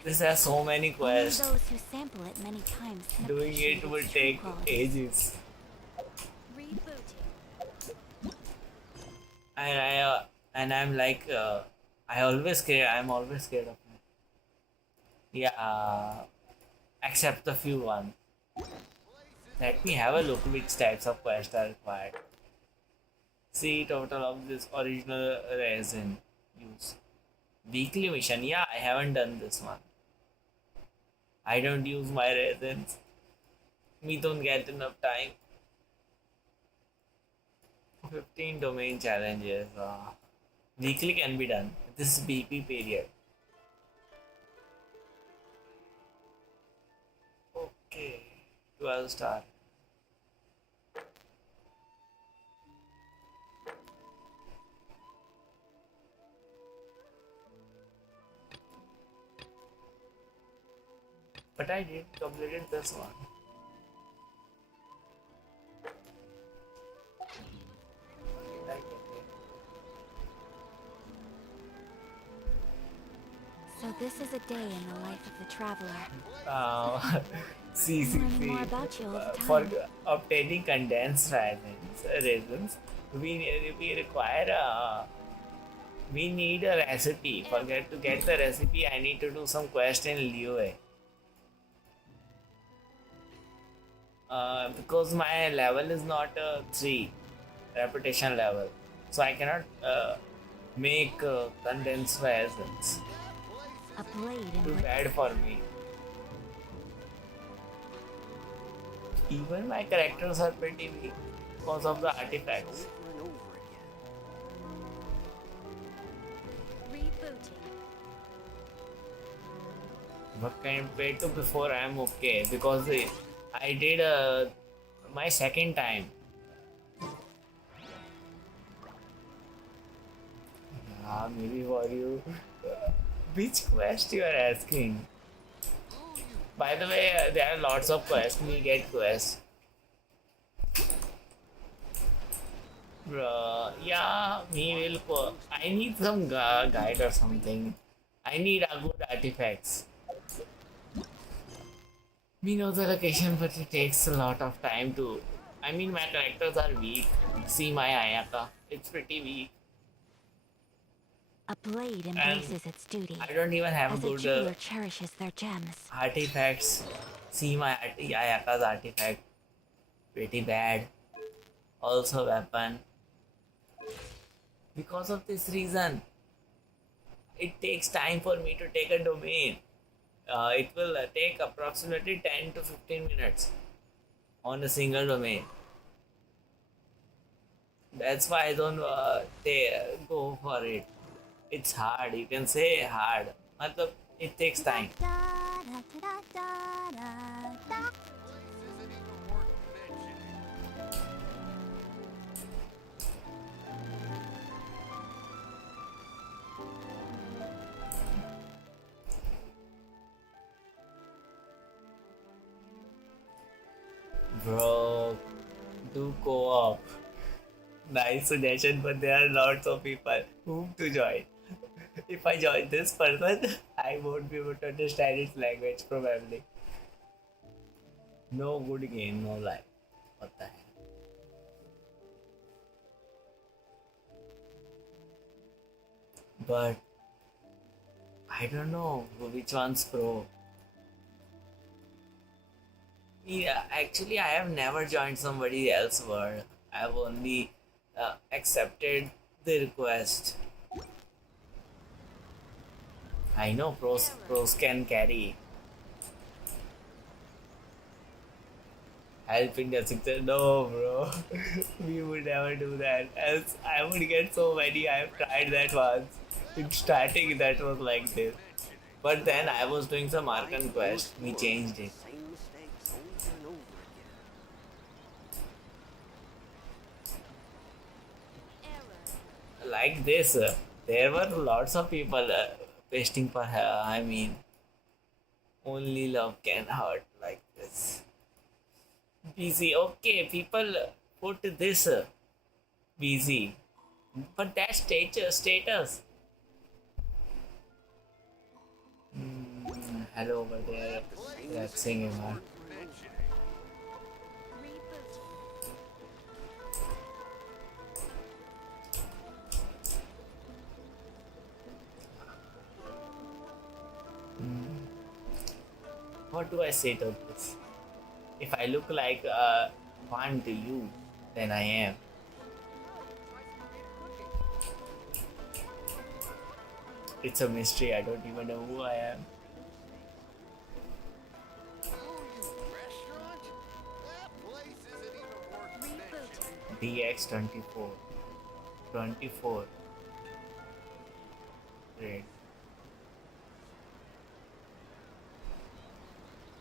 this has so many quests. Only those who sample it many times can Doing appreciate it will its true take qualities. ages. Rebooting. And I'm like, I'm always scared of it. Yeah, except the few ones. Let me have a look which types of quests are required. See total of this original resin use. Weekly mission, yeah, I haven't done this one. I don't use my resins. We don't get enough time. 15 domain challenges. Weekly can be done. This is BP period. Okay, 12 star. But I did completed this one. So this is a day in the life of the traveler. See, Learning more about you all the for time. obtaining condensed resins, we require we need a recipe. To get the recipe, I need to do some quest in Liyue. Because my level is not 3 reputation level, so I cannot make condensed resins. A blade in Too which bad for me. Even my characters are pretty weak because of the artifacts. rebooting. But compared to before, I am okay because I did my second time. Maybe for you. Which quest you are asking? By the way, there are lots of quests. We get quests. Yeah, we will. I need some guide or something. I need a good artifacts. We know the location, but it takes a lot of time to. I mean, my characters are weak. See my Ayaka. It's pretty weak. A blade embraces its duty. I don't even have as good a jeweler cherishes their gems. artifacts. See my Ayaka's artifact. Pretty bad. Also weapon. Because of this reason, it takes time for me to take a domain. It will take approximately 10 to 15 minutes on a single domain. That's why I don't go for it. It's hard. You can say hard. Matlab, it takes time. Bro, do co-op. Nice suggestion, but there are lots of people whom to join. If I join this person, I won't be able to understand its language probably. No good game, no life. What the hell? But I don't know which one's pro. Yeah, actually, I have never joined somebody else's world. I have only accepted the request. I know pros can carry. Helping the success. No, bro. We would never do that. Else, I would get so many. I have tried that once. In starting, that was like this. But then I was doing some Arkan quest. We changed it. Like this, there were lots of people pasting for her. I mean, only love can hurt like this. Busy, okay, people put this busy, but that's status. Hello over there, that's singing her. What do I say to this? If I look like one to you, then I am. It's a mystery. I don't even know who I am. DX24. 24. Great.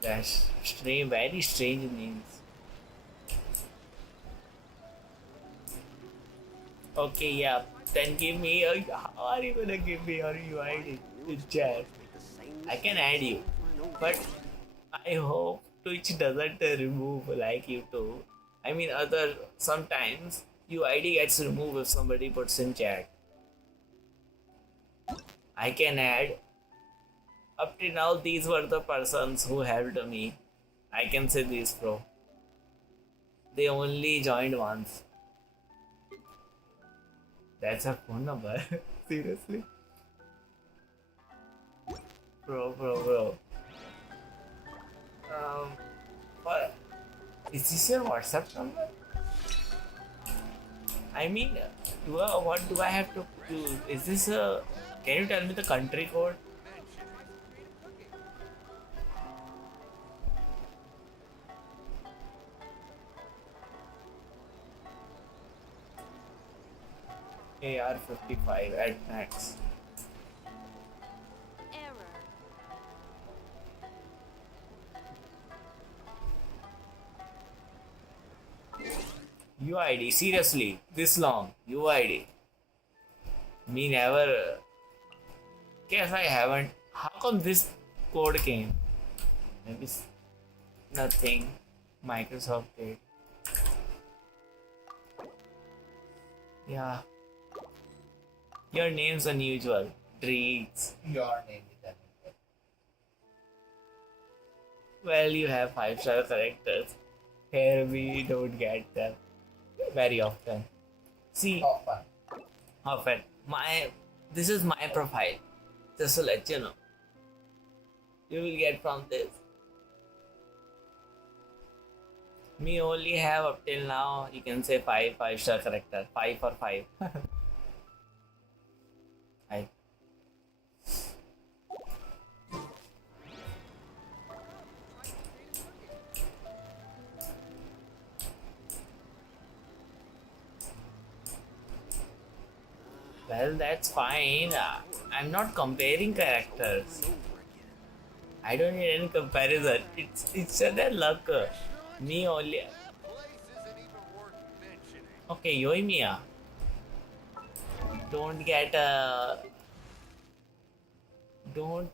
That's strange, very strange names. Okay, yeah. Then give me a. How are you gonna give me your UID in chat? I can add you, but I hope Twitch doesn't remove like YouTube. I mean, sometimes UID gets removed if somebody puts in chat. I can add. Up to now, these were the persons who helped me. I can say this, bro. They only joined once. That's a phone number. Seriously? Bro. What? Is this your WhatsApp number? I mean, what do I have to do? Is this a... Can you tell me the country code? AR55 at max. UID, seriously, this long, UID. Me never. Guess I haven't. How come this code came? Maybe nothing. Microsoft did. Yeah. Your name's unusual. Dreeks. Your name is unusual. Well, you have 5-star characters. Here we don't get them very often. See, often. This is my profile. Just to let you know. You will get from this. Me only have up till now, you can say 5-star character. 5 for 5. Well, that's fine. I'm not comparing characters. I don't need any comparison. It's just luck. Me only. Okay, Yoimiya. Don't get don't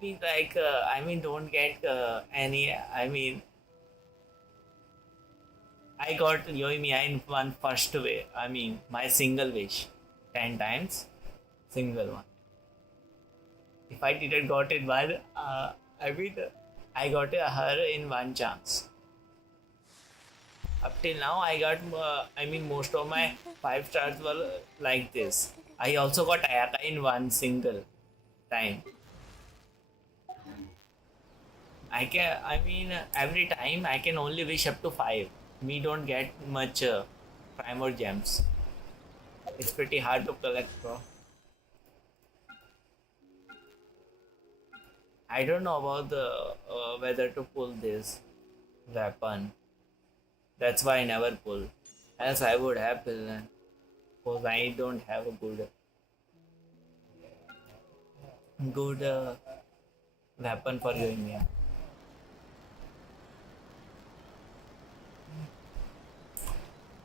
be like don't get any. I got Yoimiya in one first way. My single wish. 10 times, single one. If I didn't got it one, I got her in one chance. Up till now, I got, most of my 5 stars were like this. I also got Ayaka in one single time. Every time I can only wish up to 5. Me don't get much primer gems. It's pretty hard to collect, bro. I don't know about the whether to pull this weapon. That's why I never pull. Else I would have pulled, because I don't have a good weapon for Yoimiya.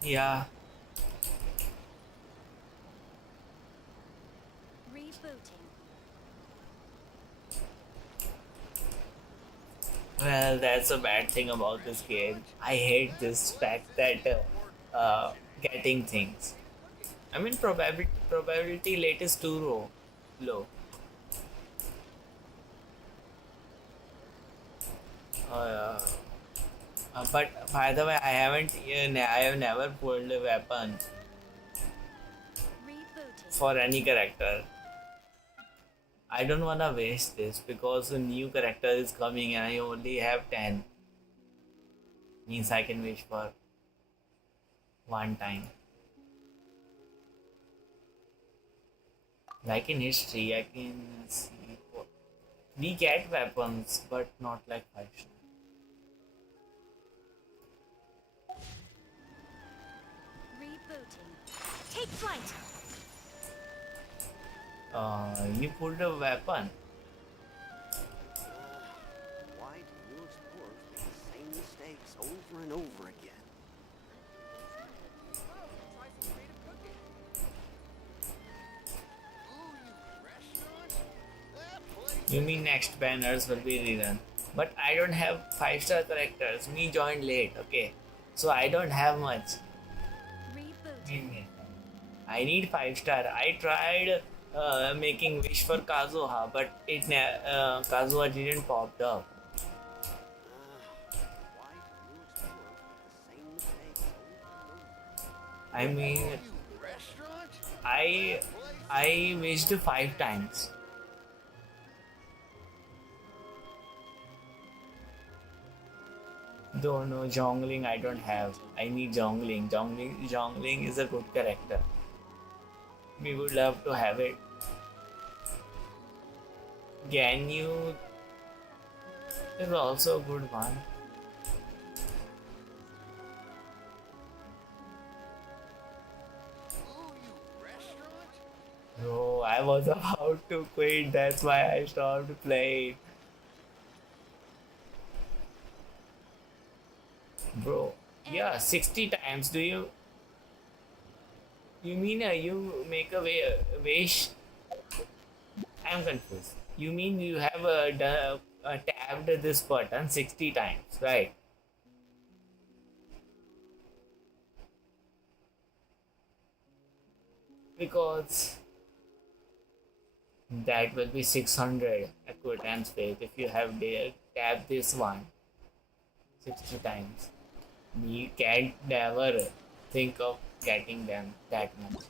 Yeah. Well, that's a bad thing about this game. I hate this fact that getting things. Probability rate is too low. But by the way, I have never pulled a weapon for any character. I don't wanna waste this because a new character is coming and I only have 10. Means I can wish for one time. Like in history, I can see we get weapons, but not like 5-star. Rebooting. Take flight. You pulled a weapon. Why do new explorers make the same mistakes over and over again? You mean next banners will be rerun? But I don't have 5-star characters. Me joined late, okay? So I don't have much. I need 5-star. I tried making wish for Kazuha, but Kazuha didn't pop up. I mean, I wished 5 times. Don't know, Zhongling I don't have. I need Zhongling. Zhongling is a good character. We would love to have it. Ganyu is also a good one. Bro, I was about to quit, that's why I stopped playing. Bro, yeah, 60 times. Do you mean you make a wish? I'm confused. You mean you have tapped this button 60 times, right? Because that will be 600 acquaintance page if you have tapped this one 60 times. We can't never think of getting them that much.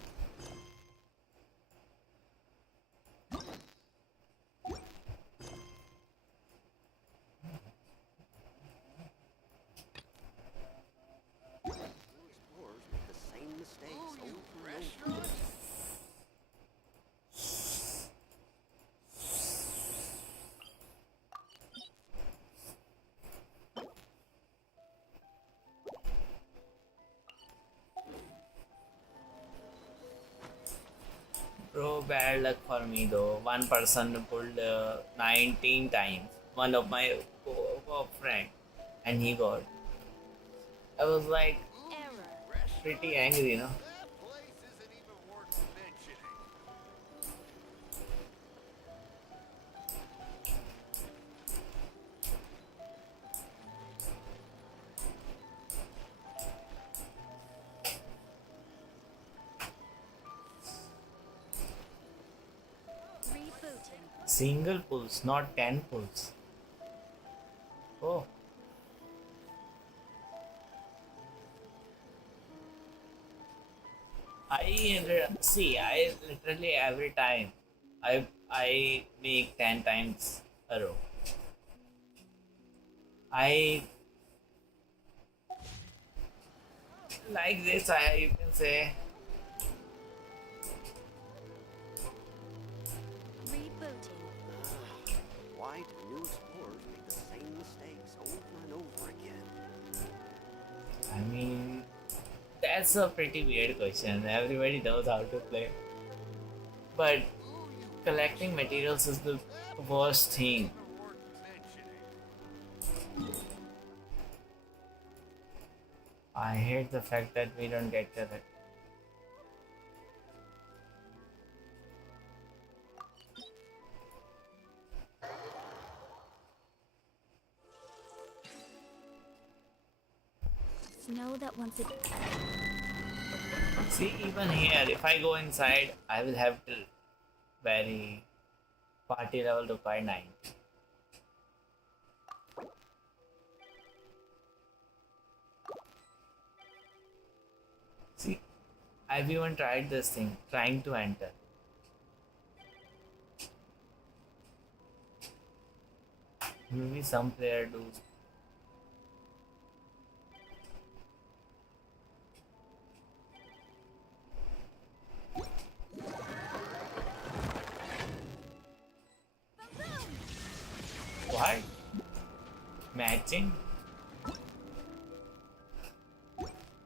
Explorers make the same mistakes over and over. Bro, bad luck for me though. One person pulled 19 times. One of my friend, and he got. I was like pretty angry, you know. Single pulls, not 10 pulls. Oh. I literally every time I make 10 times a row. I like this, you can say. Why do new explorers make the same mistakes over and over again? I mean, that's a pretty weird question. Everybody knows how to play. But collecting materials is the worst thing. I hate the fact that we don't get to it. Know that once it. See, even here, if I go inside, I will have to very party level require 9. See, I've even tried this thing, trying to enter. Maybe some player do. What? Matching?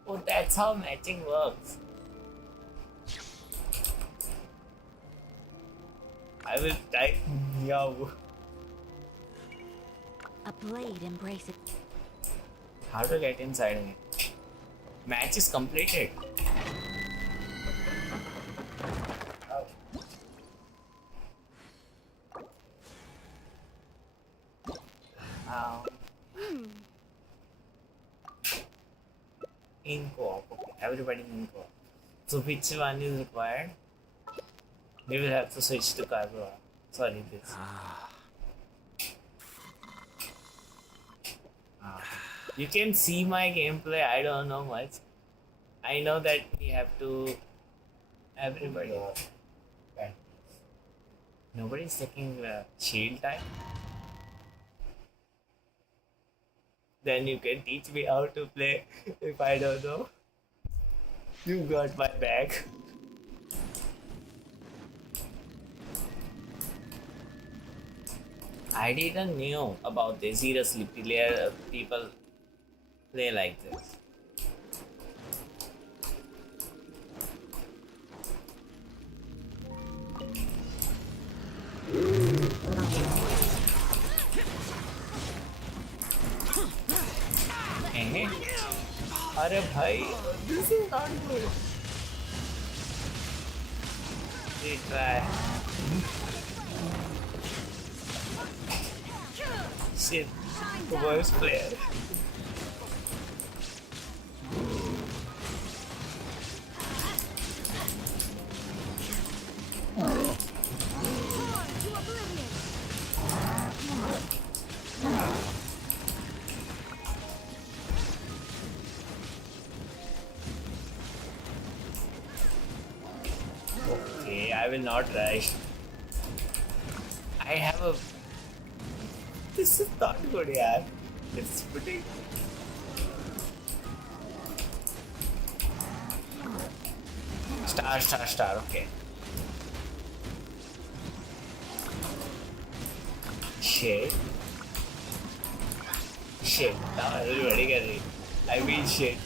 Oh, that's how matching works. I will type meow. A blade embraces. How to get inside again? Match is completed. In co-op, okay. Everybody in co-op. So which one is required? We will have to switch to cargo. Sorry, this. You can see my gameplay. I don't know much. I know that we have to. Everybody. Nobody's taking shield time. Then you can teach me how to play if I don't know. You got my back. I didn't know about this. Seriously, people play like this. अरे भाई, this is not good. Retry. Shit, worst player. Okay, I will not rush. I have a. This is not good, yaar. It's pretty. Star. Okay. Shit. Now everybody get it. I mean shit.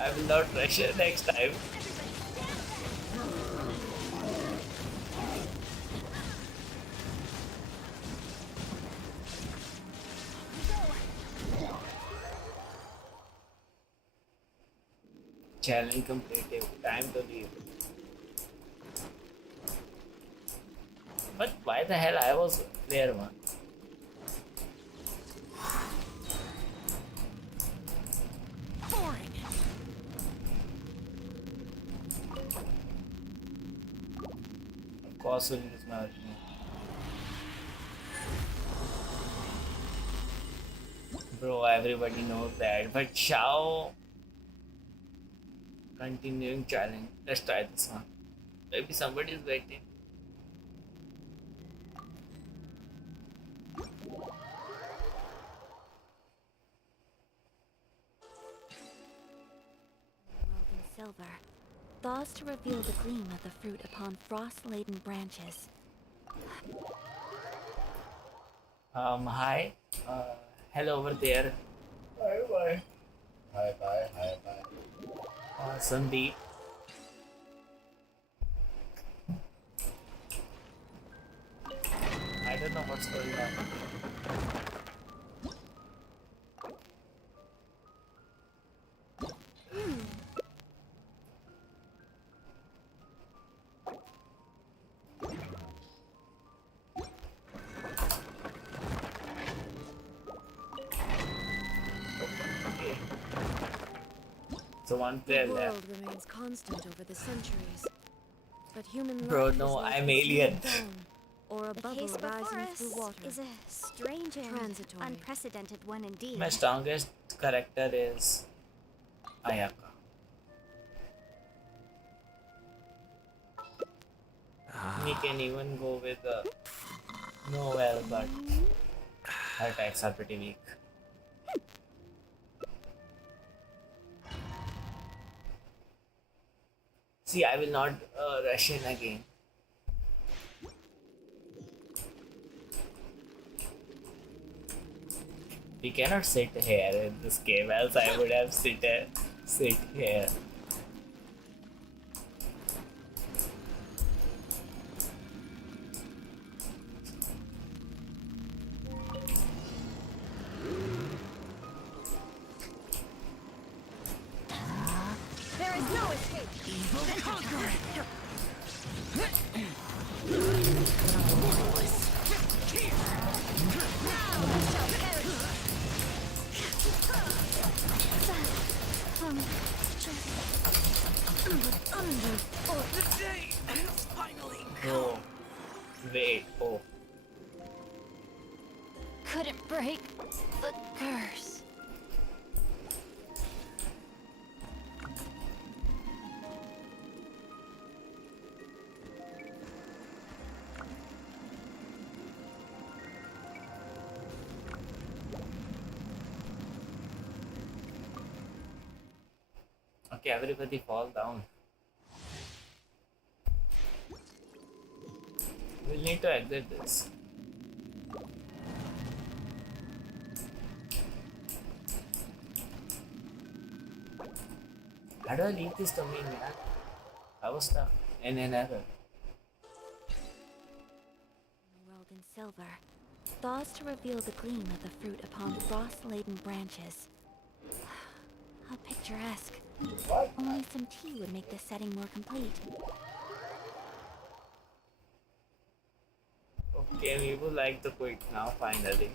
I will not rush it next time. Challenge completed. Time to leave. But why the hell I was player one? Of course, we'll use my original. Bro, everybody knows that. But Shao. Continuing challenge. Let's try this one. Maybe somebody is waiting. Silver. Thaws to reveal the gleam of the fruit upon frost-laden branches. Hi. Hello over there. Bye. Hi. Sandeep. I don't know what's going on. So one player The left. world remains constant over the centuries, but human Bro, life no, is like I'm a alien. small bone or a The bubble case before rising us through water. is a strange and Transitory. unprecedented one indeed. My strongest character is Ayaka. he can even go with Noel, but her attacks are pretty weak. See, I will not rush in again. We cannot sit here in this game, else I would have sit here. There is no escape. Evil conqueror. Oh, wait, oh. Couldn't break the curse. Okay, everybody fall down. We'll need to exit this. How do I leave this domain, man? I was stuck in an error. World in silver. Thaws to reveal the gleam of the fruit upon frost-laden branches. How picturesque. Only some tea would make this setting more complete. Okay, we would like to quit now, finally.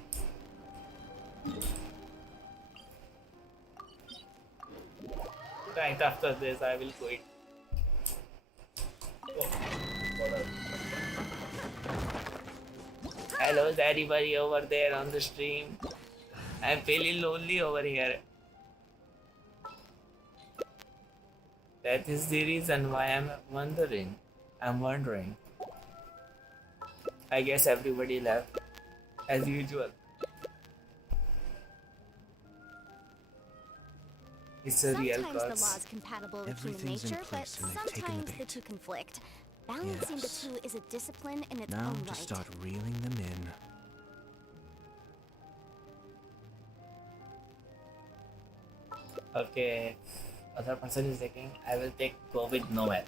Right after this, I will quit. Oh, hello, is anybody over there on the stream? I'm feeling lonely over here. That is the reason why I'm wondering. I guess everybody left, as usual. It's a real Sometimes the curse. law's compatible with human Everything's in nature, but place and they've taken the sometimes the bait. two conflict. Balancing Yes. the two is a discipline in its Now own to right. start reeling them in. Okay, other person is taking. I will go with Noel.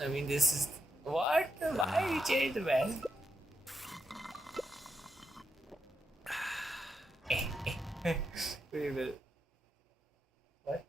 I mean, this is what? Why you changed, man? We will. What?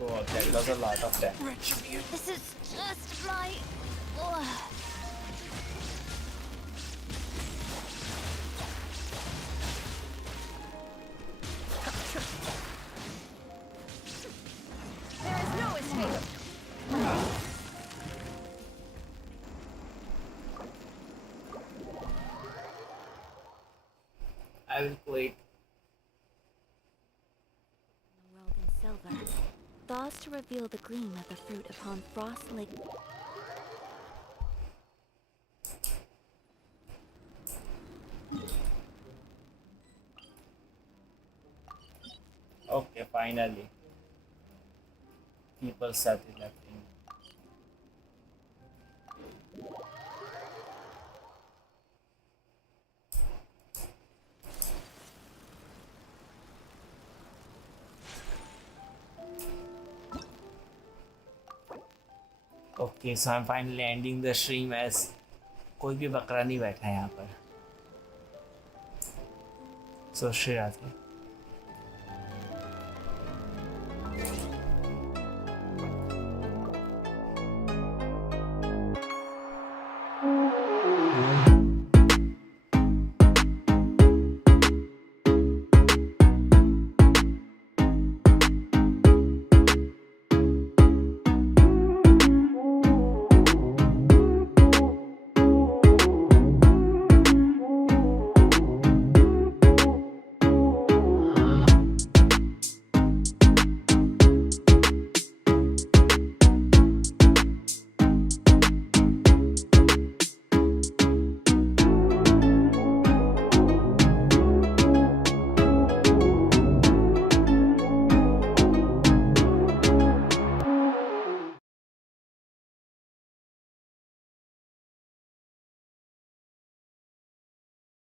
Oh, that was a lot of that. This is just my... Ugh. There is no escape. I will quit. The world in silver. Thaws to reveal the gleam of the fruit upon frost lake. Okay, finally. People started lefting. Okay so I am finally ending the stream as कोई भी बकरा नहीं बैठा है यहाँ पर। सो श्री राधे।